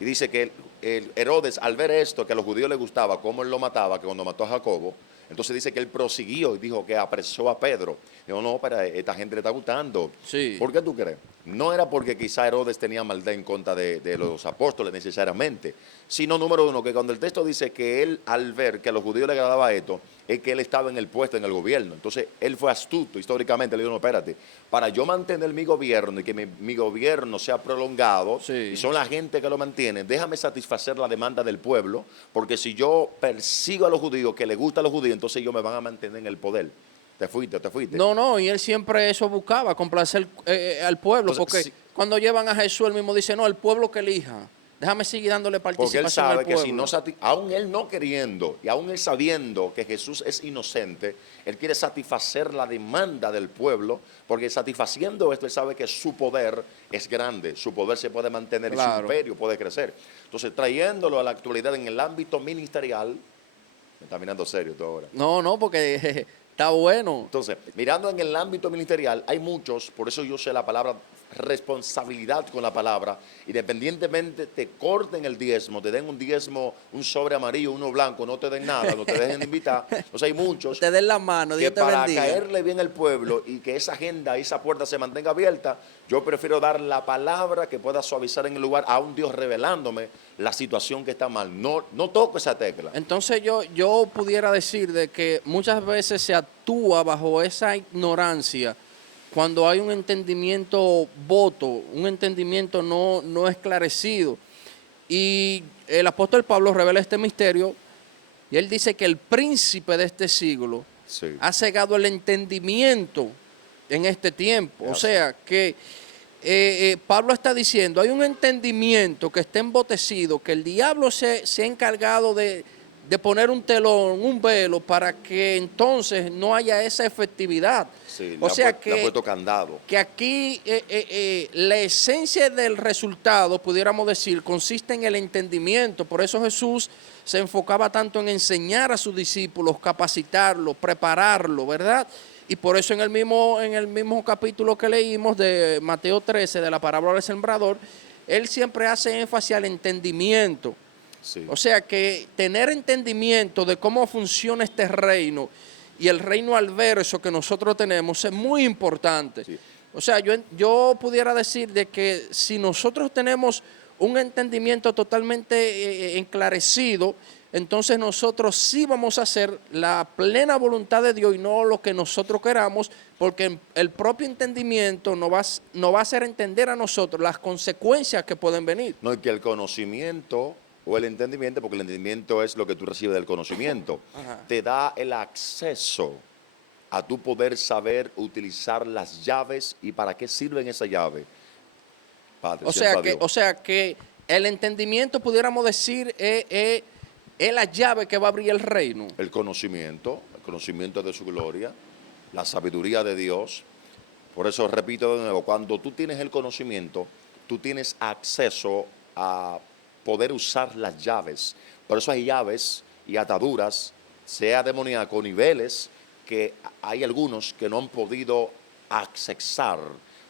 Y dice que Herodes, al ver esto, que a los judíos les gustaba cómo él lo mataba, que cuando mató a Jacobo, entonces dice que él prosiguió y dijo que apresó a Pedro. Dijo, no, pero a esta gente le está gustando. Sí. ¿Por qué tú crees? No era porque quizá Herodes tenía maldad en contra de los apóstoles necesariamente, sino, número uno, que cuando el texto dice que él, al ver que a los judíos le agradaba esto, es que él estaba en el puesto, en el gobierno. Entonces, él fue astuto históricamente, le dijo, no, espérate, para yo mantener mi gobierno y que mi gobierno sea prolongado, Sí. y son la gente que lo mantiene, déjame satisfacer la demanda del pueblo, porque si yo persigo a los judíos, que les gusta a los judíos, entonces ellos me van a mantener en el poder. Te fuiste. No, y él siempre eso buscaba, complacer al pueblo, Entonces, porque cuando llevan a Jesús, él mismo dice, no, el pueblo que elija, déjame seguir dándole Porque participación él sabe al pueblo. que si no, aún él no queriendo y aún él sabiendo que Jesús es inocente, él quiere satisfacer la demanda del pueblo, porque satisfaciendo esto, él sabe que su poder es grande, su poder se puede mantener y su Claro. imperio puede crecer. Entonces, trayéndolo a la actualidad en el ámbito ministerial, me está mirando serio tú ahora. No, porque está bueno. Entonces, mirando en el ámbito ministerial, hay muchos, por eso yo sé la palabra responsabilidad con la palabra, independientemente te corten el diezmo, te den un diezmo, un sobre amarillo, uno blanco, no te den nada, no te dejen invitar. Entonces hay muchos Te den la mano, que Dios te para bendiga. caerle bien al pueblo y que esa agenda, esa puerta se mantenga abierta, yo prefiero dar la palabra que pueda suavizar en el lugar a un Dios revelándome la situación que está mal. No toco esa tecla. Entonces yo pudiera decir de que muchas veces se actúa bajo esa ignorancia cuando hay un entendimiento voto, un entendimiento no esclarecido. Y el apóstol Pablo revela este misterio y él dice que el príncipe de este siglo Sí. ha cegado el entendimiento en este tiempo. O sea que Pablo está diciendo, hay un entendimiento que está embotecido, que el diablo se ha encargado de poner un telón, un velo, para que entonces no haya esa efectividad. Sí, O sea le ha que, puesto candado. que aquí la esencia del resultado, pudiéramos decir, consiste en el entendimiento. Por eso Jesús se enfocaba tanto en enseñar a sus discípulos, capacitarlos, prepararlos, ¿verdad? Y por eso en el mismo capítulo que leímos de Mateo 13, de la parábola del sembrador, él siempre hace énfasis al entendimiento. Sí. O sea que tener entendimiento de cómo funciona este reino y el reino adverso que nosotros tenemos es muy importante. Sí. O sea, yo pudiera decir de que si nosotros tenemos un entendimiento totalmente enclarecido, entonces nosotros sí vamos a hacer la plena voluntad de Dios y no lo que nosotros queramos, porque el propio entendimiento nos va a hacer entender a nosotros las consecuencias que pueden venir. No, y que el conocimiento o el entendimiento, porque el entendimiento es lo que tú recibes del conocimiento, Ajá. te da el acceso a tu poder saber utilizar las llaves y para qué sirven esas llaves. Padre, siento a Dios. O sea que el entendimiento, pudiéramos decir, es la llave que va a abrir el reino. El conocimiento de su gloria, la sabiduría de Dios. Por eso repito de nuevo, cuando tú tienes el conocimiento, tú tienes acceso a poder usar las llaves. Por eso hay llaves y ataduras, sea demoníaco, niveles que hay algunos que no han podido accesar,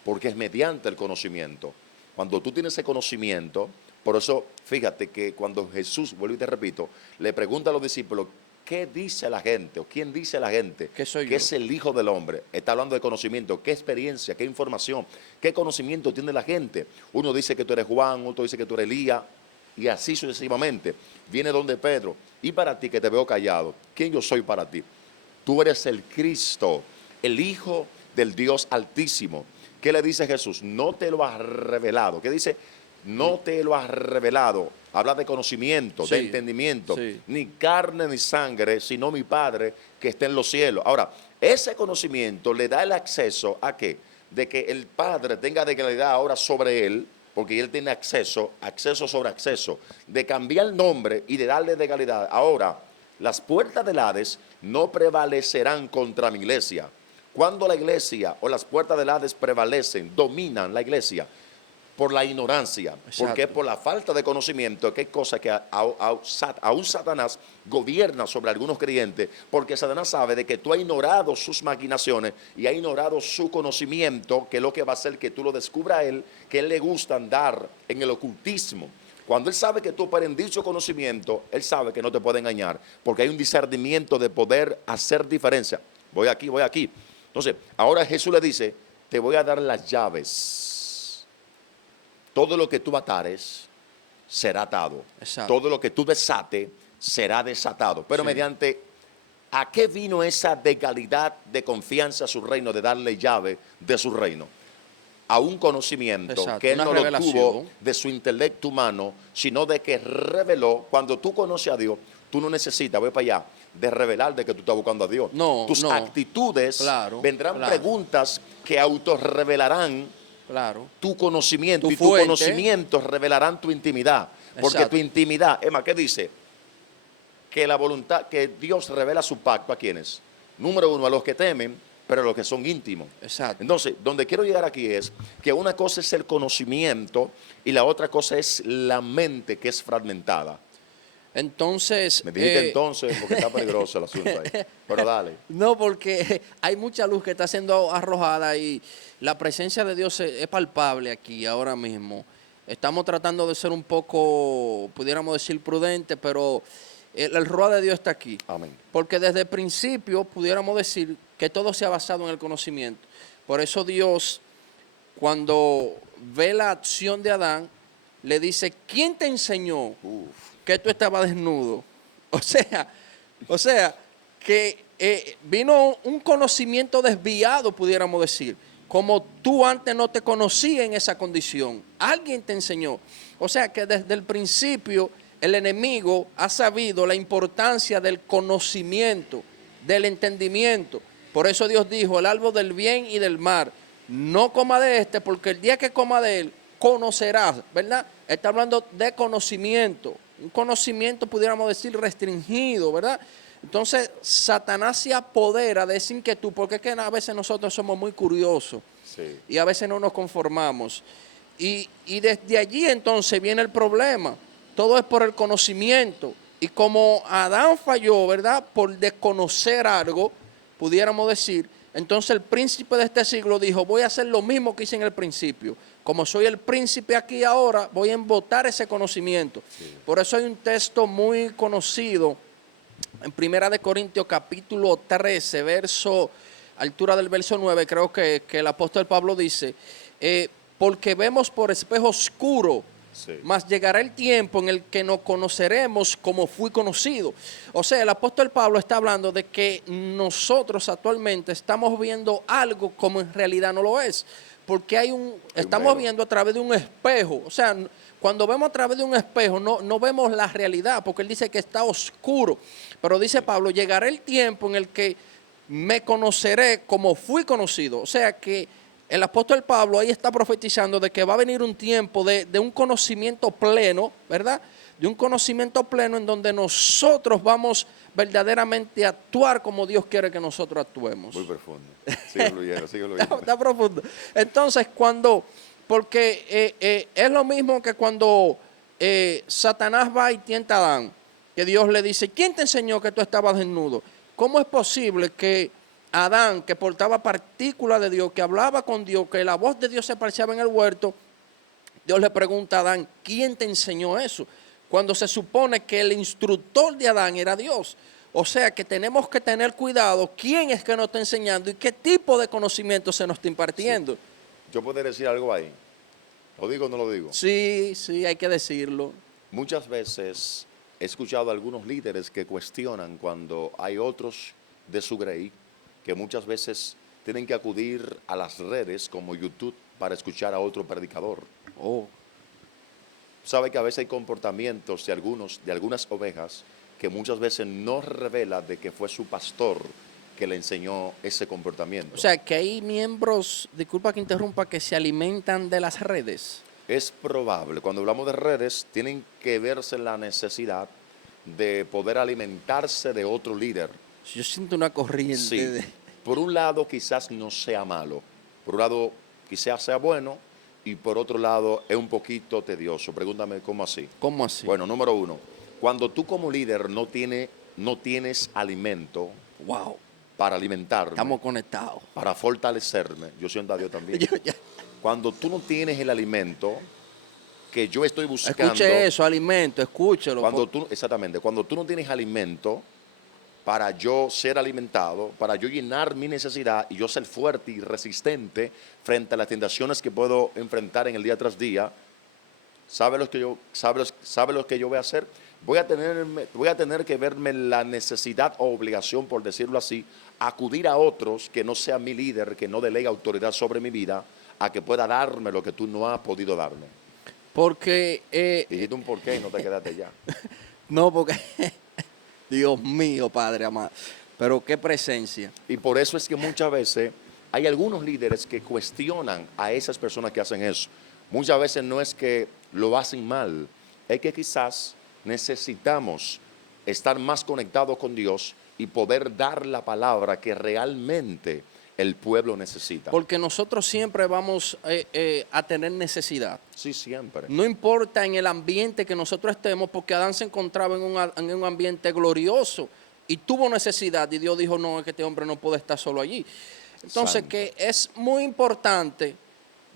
porque es mediante el conocimiento. Cuando tú tienes ese conocimiento, por eso fíjate que cuando Jesús, vuelvo y te repito, le pregunta a los discípulos, ¿qué dice la gente o quién dice la gente ¿Qué soy que yo? es el Hijo del Hombre? Está hablando de conocimiento, qué experiencia, qué información, qué conocimiento tiene la gente. Uno dice que tú eres Juan, otro dice que tú eres Elías, y así sucesivamente. Viene donde Pedro, y para ti que te veo callado, ¿quién yo soy para ti? Tú eres el Cristo, el Hijo del Dios Altísimo. ¿Qué le dice Jesús? No te lo has revelado. ¿Qué dice? No te lo has revelado. Habla de conocimiento, de Sí, entendimiento. sí. Ni carne ni sangre, sino mi Padre que está en los cielos. Ahora, ese conocimiento le da el acceso a qué? De que el Padre tenga legalidad ahora sobre él, porque él tiene acceso sobre acceso, de cambiar el nombre y de darle legalidad. Ahora, las puertas del Hades no prevalecerán contra mi iglesia. Cuando la iglesia o las puertas del Hades prevalecen, dominan la iglesia por la ignorancia, porque es por la falta de conocimiento, que hay cosas que aún Satanás gobierna sobre algunos creyentes, porque Satanás sabe de que tú has ignorado sus maquinaciones y has ignorado su conocimiento, que es lo que va a hacer que tú lo descubras a él, que a él le gusta andar en el ocultismo. Cuando él sabe que tú operas en dicho conocimiento, él sabe que no te puede engañar, porque hay un discernimiento de poder hacer diferencia. Voy aquí, voy aquí. Entonces, ahora Jesús le dice, te voy a dar las llaves. Todo lo que tú atares será atado. Exacto. Todo lo que tú desates será desatado. Pero Sí. mediante, ¿a qué vino esa legalidad de confianza a su reino, de darle llave de su reino? A un conocimiento Exacto, que él una no lo revelación. tuvo de su intelecto humano, sino de que reveló. Cuando tú conoces a Dios, tú no necesitas, voy para allá, de revelar de que tú estás buscando a Dios. No, Tus no. actitudes, Claro, vendrán claro. preguntas que autorrevelarán Claro. tu conocimiento, Tu y tu fuente. conocimiento revelarán tu intimidad. Porque Exacto. tu intimidad, Emma, ¿qué dice? Que la voluntad, que Dios revela su pacto a quienes. Número uno, a los que temen, pero a los que son íntimos. Exacto. Entonces, donde quiero llegar aquí es que una cosa es el conocimiento y la otra cosa es la mente que es fragmentada. Entonces, Me dijiste entonces, porque está peligroso el asunto ahí. Pero dale. no, porque hay mucha luz que está siendo arrojada y la presencia de Dios es palpable aquí ahora mismo. Estamos tratando de ser un poco, pudiéramos decir, prudentes, pero el roi de Dios está aquí. Amén. Porque desde el principio pudiéramos decir que todo se ha basado en el conocimiento. Por eso Dios, cuando ve la acción de Adán, le dice, ¿quién te enseñó que tú estabas desnudo? O sea, que vino un conocimiento desviado, pudiéramos decir, como tú antes no te conocías en esa condición. Alguien te enseñó. O sea, que desde el principio el enemigo ha sabido la importancia del conocimiento, del entendimiento. Por eso Dios dijo, el árbol del bien y del mal, no coma de este, porque el día que coma de él, conocerás, ¿verdad? Está hablando de conocimiento, un conocimiento pudiéramos decir restringido, ¿verdad? Entonces Satanás se apodera de esa inquietud, porque es que a veces nosotros somos muy curiosos Sí. y a veces no nos conformamos. Y desde allí entonces viene el problema, todo es por el conocimiento. Y como Adán falló, ¿verdad? Por desconocer algo, pudiéramos decir, entonces el príncipe de este siglo dijo, voy a hacer lo mismo que hice en el principio. Como soy el príncipe aquí ahora, voy a embotar ese conocimiento. Sí. Por eso hay un texto muy conocido en 1 de Corintios capítulo 13, altura del verso 9, creo que el apóstol Pablo dice, porque vemos por espejo oscuro, Sí. mas llegará el tiempo en el que nos conoceremos como fui conocido. O sea, el apóstol Pablo está hablando de que nosotros actualmente estamos viendo algo como en realidad no lo es, porque estamos velo. viendo a través de un espejo. O sea, cuando vemos a través de un espejo no vemos la realidad, porque él dice que está oscuro. Pero dice Pablo, llegará el tiempo en el que me conoceré como fui conocido. O sea que el apóstol Pablo ahí está profetizando de que va a venir un tiempo de un conocimiento pleno, ¿verdad? De un conocimiento pleno en donde nosotros vamos verdaderamente a actuar como Dios quiere que nosotros actuemos. Muy profundo. Sigue fluyendo, sigue fluyendo. Está profundo. Entonces, porque es lo mismo que cuando Satanás va y tienta a Adán, que Dios le dice, ¿quién te enseñó que tú estabas desnudo? ¿Cómo es posible que Adán, que portaba partículas de Dios, que hablaba con Dios, que la voz de Dios se apareciaba en el huerto, Dios le pregunta a Adán, ¿quién te enseñó eso? Cuando se supone que el instructor de Adán era Dios. O sea que tenemos que tener cuidado quién es que nos está enseñando y qué tipo de conocimiento se nos está impartiendo. Sí. Yo puedo decir algo ahí. ¿Lo digo o no lo digo? Sí, hay que decirlo. Muchas veces he escuchado a algunos líderes que cuestionan cuando hay otros de su grey que muchas veces tienen que acudir a las redes como YouTube para escuchar a otro predicador. Oh, Sabe que a veces hay comportamientos de algunas ovejas que muchas veces no revela de que fue su pastor que le enseñó ese comportamiento. o sea que hay miembros, disculpa que interrumpa, que se alimentan de las redes. Es probable, cuando hablamos de redes, tienen que verse la necesidad de poder alimentarse de otro líder. Yo siento una corriente Sí, de... por un lado quizás no sea malo, por un lado quizás sea bueno y por otro lado es un poquito tedioso. Pregúntame cómo así. ¿Cómo así? Bueno, número uno, cuando tú como líder no tienes alimento Wow, para alimentarme, estamos conectados. para fortalecerme, yo siento a Dios también. Ya. Cuando tú no tienes el alimento que yo estoy buscando, Escuche eso, alimento, escúchelo. exactamente, cuando tú no tienes alimento para yo ser alimentado, para yo llenar mi necesidad y yo ser fuerte y resistente frente a las tentaciones que puedo enfrentar en el día tras día, ¿sabe lo que yo voy a hacer? Voy a tener que verme la necesidad o obligación, por decirlo así, acudir a otros que no sea mi líder, que no delegue autoridad sobre mi vida, a que pueda darme lo que tú no has podido darme. Porque, Dijiste un porqué y no te quedaste ya. no, porque, Dios mío, Padre amado, pero qué presencia. Y por eso es que muchas veces hay algunos líderes que cuestionan a esas personas que hacen eso. Muchas veces no es que lo hacen mal, es que quizás necesitamos estar más conectados con Dios y poder dar la palabra que realmente el pueblo necesita. Porque nosotros siempre vamos a tener necesidad. Sí, siempre. No importa en el ambiente que nosotros estemos, porque Adán se encontraba en un ambiente glorioso y tuvo necesidad y Dios dijo, no, es que este hombre no puede estar solo allí. Entonces, Santo. que es muy importante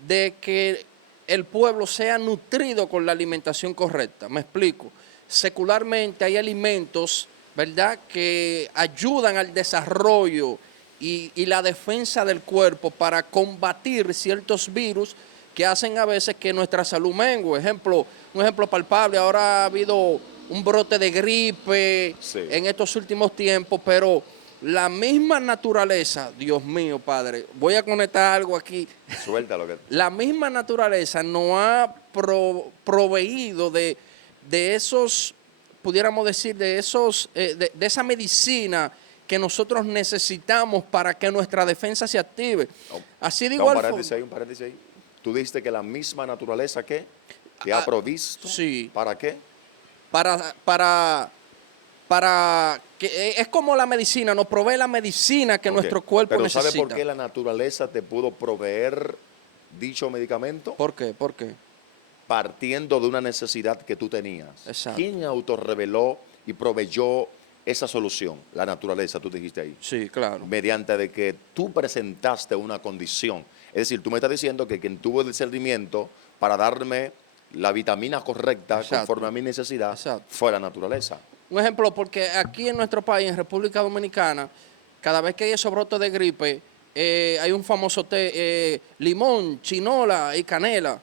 de que el pueblo sea nutrido con la alimentación correcta. Me explico. Secularmente hay alimentos, ¿verdad?, que ayudan al desarrollo y la defensa del cuerpo para combatir ciertos virus que hacen a veces que nuestra salud mengue. Un ejemplo palpable, ahora ha habido un brote de gripe en estos últimos tiempos, pero la misma naturaleza, Dios mío, Padre, voy a conectar algo aquí. Suéltalo. La misma naturaleza nos ha proveído de esos, pudiéramos decir, de esa medicina que nosotros necesitamos para que nuestra defensa se active. Así de igual forma. Un paréntesis ahí. Tú dijiste que la misma naturaleza que te ha provisto. Sí. ¿Para qué? Para que es como la medicina, nos provee la medicina que nuestro cuerpo Pero necesita. ¿sabe por qué la naturaleza te pudo proveer dicho medicamento? ¿Por qué? ¿Por qué? Partiendo de una necesidad que tú tenías. Exacto. ¿Quién autorreveló y proveyó esa solución? La naturaleza, tú dijiste ahí. Sí, claro. Mediante de que tú presentaste una condición. Es decir, tú me estás diciendo que quien tuvo el discernimiento para darme la vitamina correcta, exacto, conforme a mi necesidad, exacto, fue la naturaleza. Un ejemplo, porque aquí en nuestro país, en República Dominicana, cada vez que hay esos brotes de gripe, hay un famoso té, limón, chinola y canela.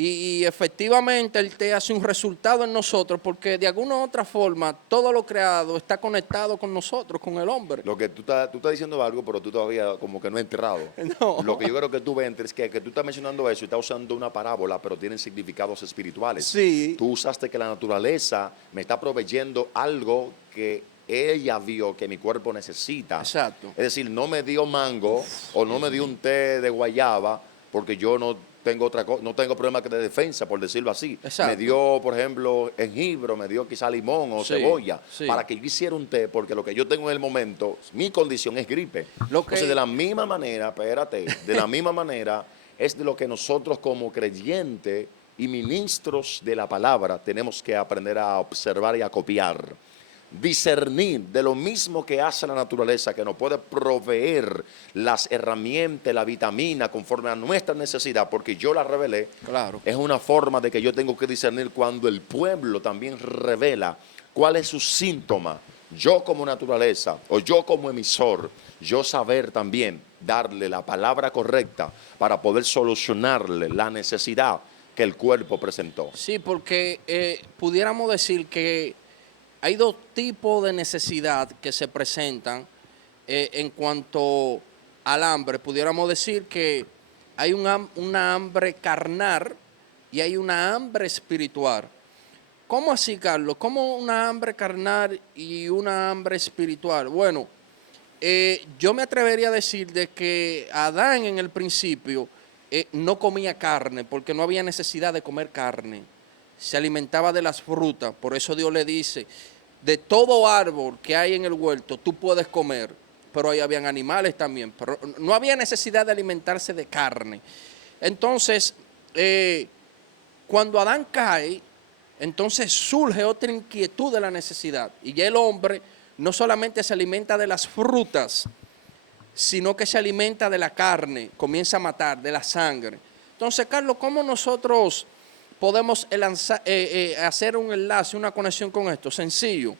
y efectivamente Él te hace un resultado en nosotros, porque de alguna u otra forma todo lo creado está conectado con nosotros, con el hombre. Lo que tú estás diciendo algo, pero tú todavía como que no has enterrado. No. Lo que yo creo que tú ves es que tú estás mencionando eso y estás usando una parábola, pero tienen significados espirituales. Sí. Tú usaste que la naturaleza me está proveyendo algo que ella vio que mi cuerpo necesita. Exacto. Es decir, no me dio mango o no me dio un té de guayaba porque yo no tengo otra cosa, no tengo problema de defensa, por decirlo así. Exacto. Me dio, por ejemplo, jengibre, me dio quizá limón o Sí, cebolla sí. para que yo hiciera un té, porque lo que yo tengo en el momento, mi condición es gripe. Lo que- Entonces, de la misma manera, espérate, de la misma manera es de lo que nosotros como creyentes y ministros de la palabra tenemos que aprender a observar y a copiar. Discernir de lo mismo que hace la naturaleza, que nos puede proveer las herramientas, la vitamina conforme a nuestra necesidad, porque yo la revelé. Claro. Es una forma de que yo tengo que discernir cuando el pueblo también revela cuál es su síntoma. Yo como naturaleza o yo como emisor, yo saber también darle la palabra correcta para poder solucionarle la necesidad que el cuerpo presentó. Sí, porque pudiéramos decir que hay dos tipos de necesidad que se presentan en cuanto al hambre. Pudiéramos decir que hay una hambre carnal y hay una hambre espiritual. ¿Cómo así, Carlos? ¿Cómo una hambre carnal y una hambre espiritual? Bueno, yo me atrevería a decir de que Adán en el principio no comía carne porque no había necesidad de comer carne. Se alimentaba de las frutas. Por eso Dios le dice, de todo árbol que hay en el huerto tú puedes comer, pero ahí habían animales también. Pero no había necesidad de alimentarse de carne. Entonces, cuando Adán cae, entonces surge otra inquietud de la necesidad. Y ya el hombre no solamente se alimenta de las frutas, sino que se alimenta de la carne, comienza a matar, de la sangre. Entonces, Carlos, ¿cómo nosotros podemos hacer un enlace, una conexión con esto? Sencillo,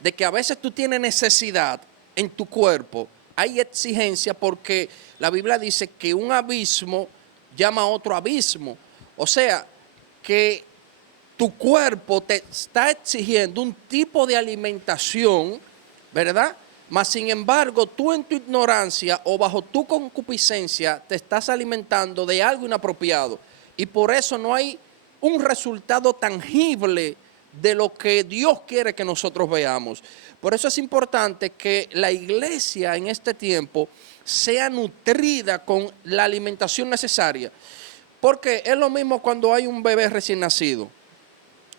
de que a veces tú tienes necesidad en tu cuerpo, hay exigencia porque la Biblia dice que un abismo llama a otro abismo. O sea, que tu cuerpo te está exigiendo un tipo de alimentación, ¿verdad? Mas sin embargo, tú en tu ignorancia o bajo tu concupiscencia te estás alimentando de algo inapropiado. Y por eso no hay un resultado tangible de lo que Dios quiere que nosotros veamos. Por eso es importante que la iglesia en este tiempo sea nutrida con la alimentación necesaria. Porque es lo mismo cuando hay un bebé recién nacido.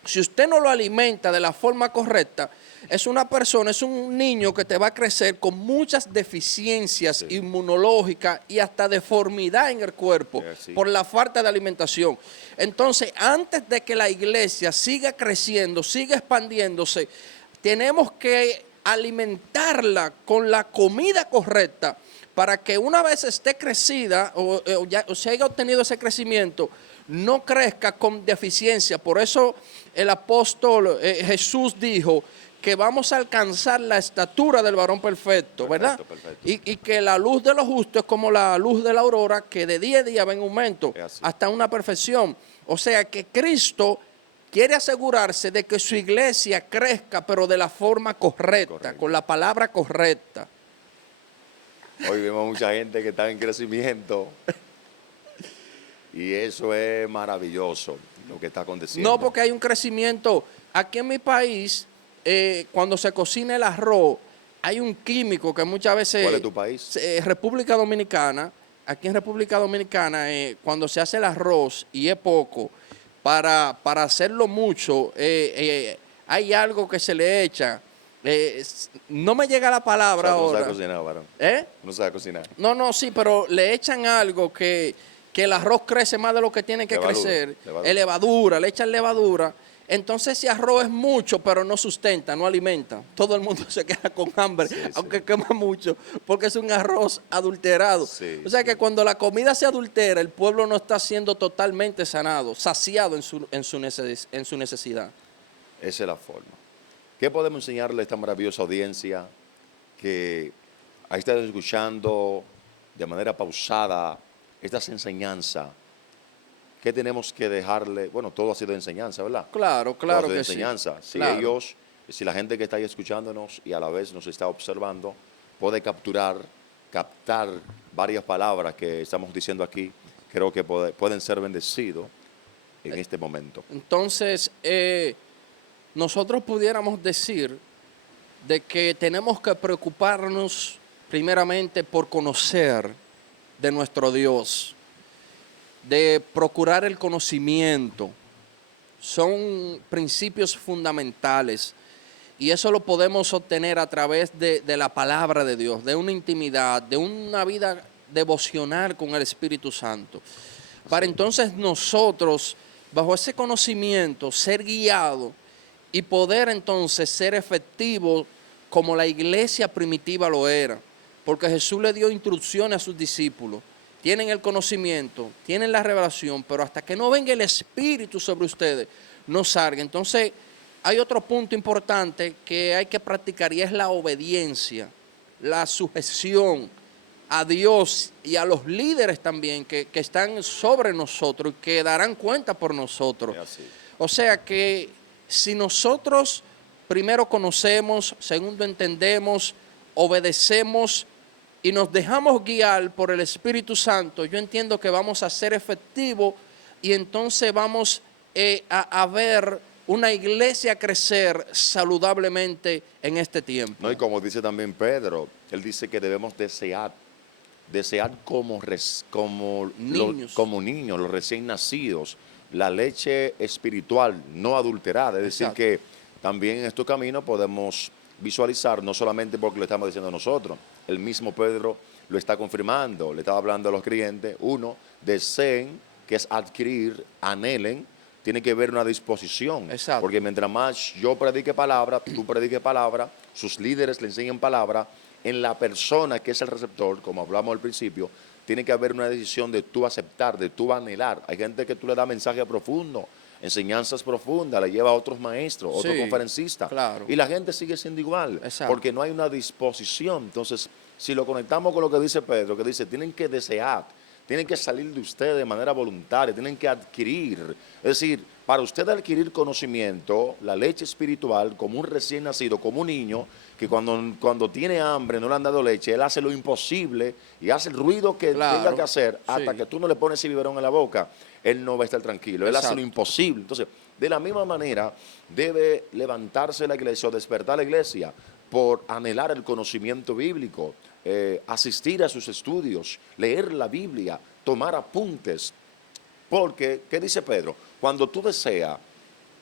Si usted no lo alimenta de la forma correcta, es una persona, es un niño que te va a crecer con muchas deficiencias inmunológicas y hasta deformidad en el cuerpo por la falta de alimentación. Entonces, antes de que la iglesia siga creciendo, siga expandiéndose, tenemos que alimentarla con la comida correcta para que una vez esté crecida o se haya obtenido ese crecimiento, no crezca con deficiencia. Por eso el apóstol Jesús dijo que vamos a alcanzar la estatura del varón perfecto, ¿verdad? Perfecto. Y que la luz de los justos es como la luz de la aurora, que de día a día va en aumento hasta una perfección. O sea que Cristo quiere asegurarse de que su iglesia crezca, pero de la forma correcta. Con la palabra correcta. Hoy vemos mucha gente que está en crecimiento y eso es maravilloso lo que está aconteciendo. No, porque hay un crecimiento. Aquí en mi país, cuando se cocina el arroz, hay un químico que muchas veces... ¿Cuál es tu país? República Dominicana. Aquí en República Dominicana, cuando se hace el arroz y es poco, para hacerlo mucho, hay algo que se le echa. No me llega la palabra ahora. No sabe cocinar, varón. No sabe cocinar. No, sí, pero le echan algo que el arroz crece más de lo que tiene que crecer. Levadura, le echan levadura. Entonces ese arroz es mucho, pero no sustenta, no alimenta. Todo el mundo se queda con hambre, aunque quema mucho, porque es un arroz adulterado. O sea que cuando la comida se adultera, el pueblo no está siendo totalmente sanado, saciado en su necesidad. Esa es la forma. ¿Qué podemos enseñarle a esta maravillosa audiencia que ha estado escuchando de manera pausada estas enseñanzas ¿qué tenemos que dejarle? Bueno, todo ha sido enseñanza, ¿verdad? Claro, Todo ha claro sido que sí. enseñanza. Si Claro. ellos, si la gente que está ahí escuchándonos y a la vez nos está observando, puede captar varias palabras que estamos diciendo aquí, creo que pueden ser bendecidos en este momento. Entonces, nosotros pudiéramos decir de que tenemos que preocuparnos primeramente por conocer de nuestro Dios, de procurar el conocimiento. Son principios fundamentales y eso lo podemos obtener a través de la palabra de Dios, de una intimidad, de una vida devocional con el Espíritu Santo. Para entonces nosotros, bajo ese conocimiento, ser guiados y poder entonces ser efectivos como la iglesia primitiva lo era. Porque Jesús le dio instrucciones a sus discípulos. Tienen el conocimiento, tienen la revelación, pero hasta que no venga el Espíritu sobre ustedes, no salga. Entonces, hay otro punto importante que hay que practicar y es la obediencia, la sujeción a Dios y a los líderes también que están sobre nosotros y que darán cuenta por nosotros. Es así. O sea que si nosotros primero conocemos, segundo entendemos, obedecemos y nos dejamos guiar por el Espíritu Santo, yo entiendo que vamos a ser efectivos y entonces vamos a ver una iglesia crecer saludablemente en este tiempo. No, y como dice también Pedro, él dice que debemos desear Niños. como niños, los recién nacidos, la leche espiritual no adulterada. Es decir, Exacto. que también en este camino podemos visualizar, no solamente porque lo estamos diciendo nosotros, el mismo Pedro lo está confirmando, le estaba hablando a los creyentes, uno, deseen, que es adquirir, anhelen, tiene que haber una disposición. Exacto. Porque mientras más yo predique palabra, tú prediques palabra, sus líderes le enseñen palabra, en la persona que es el receptor, como hablamos al principio, tiene que haber una decisión de tú aceptar, de tú anhelar. Hay gente que tú le das mensaje profundo, enseñanzas profundas, le lleva a otros maestros, otros Sí, conferencistas. claro. Y la gente sigue siendo igual, Exacto. porque no hay una disposición. Entonces, si lo conectamos con lo que dice Pedro, que dice, tienen que desear, tienen que salir de ustedes de manera voluntaria, tienen que adquirir. Es decir, para usted adquirir conocimiento, la leche espiritual, como un recién nacido, como un niño, que cuando tiene hambre, no le han dado leche, él hace lo imposible y hace el ruido que Claro, tenga que hacer hasta sí. que tú no le pones ese biberón en la boca, él no va a estar tranquilo. Él hace Exacto. lo imposible. Entonces, de la misma manera, debe levantarse la iglesia o despertar la iglesia por anhelar el conocimiento bíblico, asistir a sus estudios, leer la Biblia, tomar apuntes. Porque, ¿qué dice Pedro? Cuando tú deseas,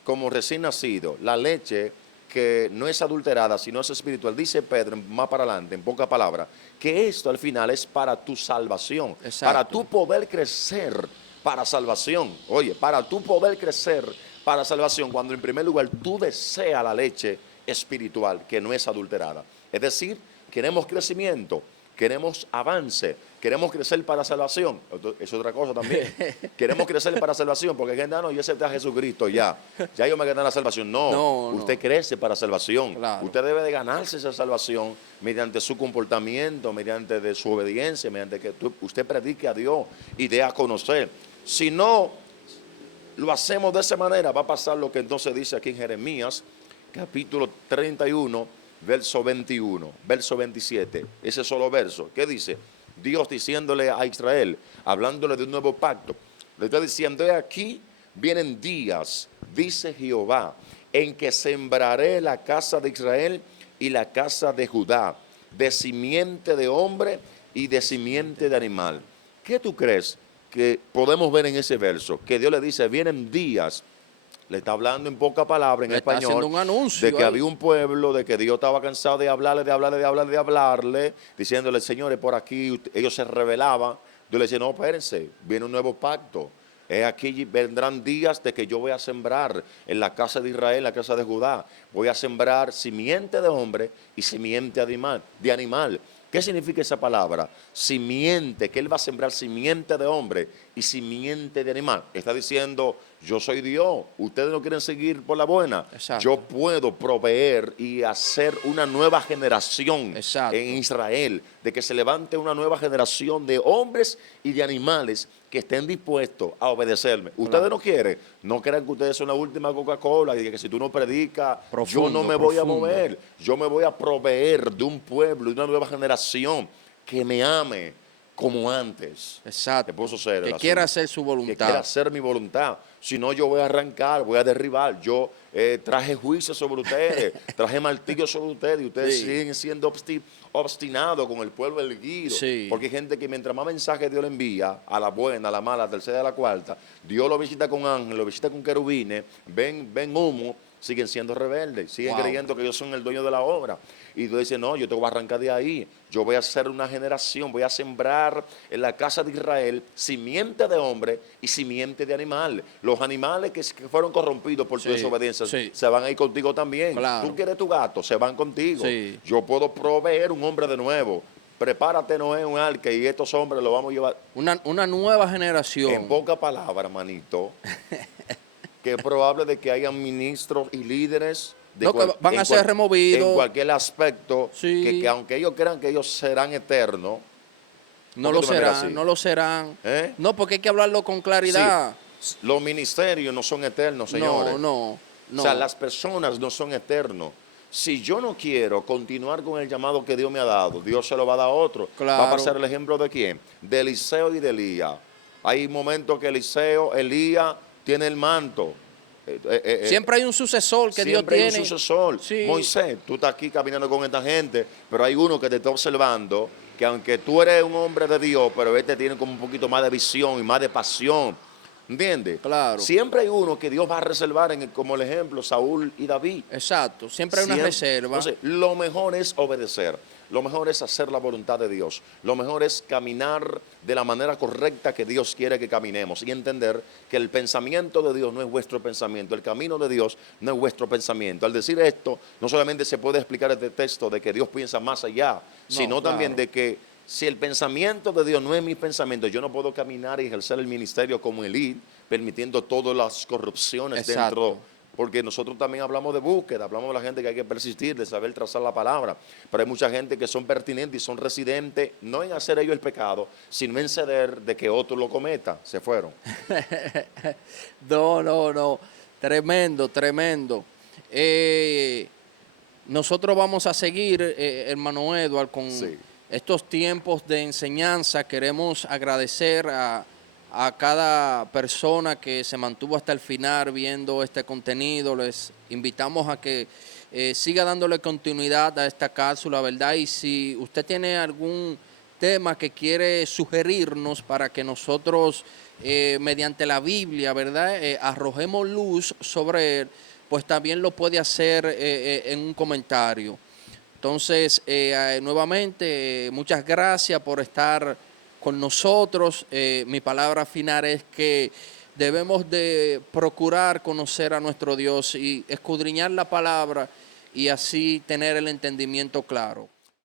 como recién nacido, la leche que no es adulterada, sino es espiritual, dice Pedro más para adelante, en pocas palabras, que esto al final es para tu salvación, Exacto. para tu poder crecer para salvación. Oye, para tu poder crecer para salvación, cuando en primer lugar tú deseas la leche espiritual que no es adulterada. Es decir, queremos crecimiento, queremos avance, queremos crecer para salvación. Es otra cosa también. Queremos crecer para salvación, porque hay gente, no, yo acepté a Jesucristo ya yo me quedé en la salvación. No, No, usted no. crece para salvación. Claro. Usted debe de ganarse esa salvación mediante su comportamiento, mediante de su obediencia, mediante que usted predique a Dios y dé a conocer. Si no lo hacemos de esa manera, va a pasar lo que entonces dice aquí en Jeremías, capítulo 31, verso 21, verso 27, ese solo verso. ¿Qué dice? Dios diciéndole a Israel, hablándole de un nuevo pacto, le está diciendo, he aquí vienen días, dice Jehová, en que sembraré la casa de Israel y la casa de Judá, de simiente de hombre y de simiente de animal. ¿Qué tú crees que podemos ver en ese verso? Que Dios le dice, vienen días. Le está hablando en poca palabra, en Le está español, haciendo un anuncio de que ahí. había un pueblo, de que Dios estaba cansado de hablarle, diciéndole, señores, por aquí, ellos se rebelaban. Dios le decía, no, espérense, viene un nuevo pacto. Aquí vendrán días de que yo voy a sembrar en la casa de Israel, en la casa de Judá. Voy a sembrar simiente de hombre y simiente de animal. ¿Qué significa esa palabra? Simiente, que Él va a sembrar simiente de hombre y simiente de animal. Está diciendo, yo soy Dios, ustedes no quieren seguir por la buena. Exacto. Yo puedo proveer y hacer una nueva generación Exacto. en Israel, de que se levante una nueva generación de hombres y de animales que estén dispuestos a obedecerme. Ustedes no quieren, no crean que ustedes son la última Coca-Cola y que si tú no predicas, yo no me voy a mover. Yo me voy a proveer de un pueblo, de una nueva generación que me ame como antes. Exacto. Que puso ser que quiera hacer su voluntad. Que quiera hacer mi voluntad. Si no, yo voy a arrancar, voy a derribar. Yo traje juicio sobre ustedes, traje martillo sobre ustedes y ustedes siguen siendo obstinados con el pueblo elegido. Sí. Porque hay gente que mientras más mensajes Dios le envía, a la buena, a la mala, a la tercera y a la cuarta, Dios lo visita con ángeles, lo visita con querubines, ven humo, siguen siendo rebeldes, siguen creyendo que ellos son el dueño de la obra. Y Dios dice, no, yo te voy a arrancar de ahí. Yo voy a hacer una generación, voy a sembrar en la casa de Israel simiente de hombre y simiente de animal. Los animales que fueron corrompidos por tu desobediencia se van a ir contigo también. Claro. Tú quieres tu gato, se van contigo. Sí. Yo puedo proveer un hombre de nuevo. Prepárate, Noé, un arca y estos hombres los vamos a llevar. Una nueva generación. En pocas palabras, hermanito, que es probable de que hayan ministros y líderes que van a ser removidos en cualquier aspecto, que aunque ellos crean que ellos serán eternos, no lo serán, no lo serán. No, porque hay que hablarlo con claridad. Sí, los ministerios no son eternos, señores. No. O sea, las personas no son eternos. Si yo no quiero continuar con el llamado que Dios me ha dado, Dios se lo va a dar a otro. Claro. Va a pasar el ejemplo de quién? De Eliseo y de Elías. Hay momentos que Elías tiene el manto. Siempre hay un sucesor que Dios tiene. Siempre hay un sucesor. Sí. Moisés, tú estás aquí caminando con esta gente, pero hay uno que te está observando, que aunque tú eres un hombre de Dios, pero este tiene como un poquito más de visión y más de pasión. ¿Entiendes? Claro. Siempre hay uno que Dios va a reservar, como el ejemplo, Saúl y David. Exacto, siempre hay una reserva. Entonces, lo mejor es obedecer. Lo mejor es hacer la voluntad de Dios. Lo mejor es caminar de la manera correcta que Dios quiere que caminemos y entender que el pensamiento de Dios no es vuestro pensamiento, el camino de Dios no es vuestro pensamiento. Al decir esto, no solamente se puede explicar este texto de que Dios piensa más allá, sino también de que si el pensamiento de Dios no es mi pensamiento, yo no puedo caminar y ejercer el ministerio como elite, permitiendo todas las corrupciones dentro. Porque nosotros también hablamos de búsqueda, hablamos de la gente que hay que persistir, de saber trazar la palabra. Pero hay mucha gente que son pertinentes y son residentes, no en hacer ellos el pecado, sino en ceder de que otro lo cometa. Se fueron. No. Tremendo. Nosotros vamos a seguir, hermano Edward, con estos tiempos de enseñanza. Queremos agradecer a cada persona que se mantuvo hasta el final viendo este contenido. Les invitamos a que siga dándole continuidad a esta cápsula, ¿verdad? Y si usted tiene algún tema que quiere sugerirnos para que nosotros, mediante la Biblia, ¿verdad?, arrojemos luz sobre él, pues también lo puede hacer en un comentario. Entonces, nuevamente, muchas gracias por estar con nosotros. Mi palabra final es que debemos de procurar conocer a nuestro Dios y escudriñar la palabra y así tener el entendimiento claro.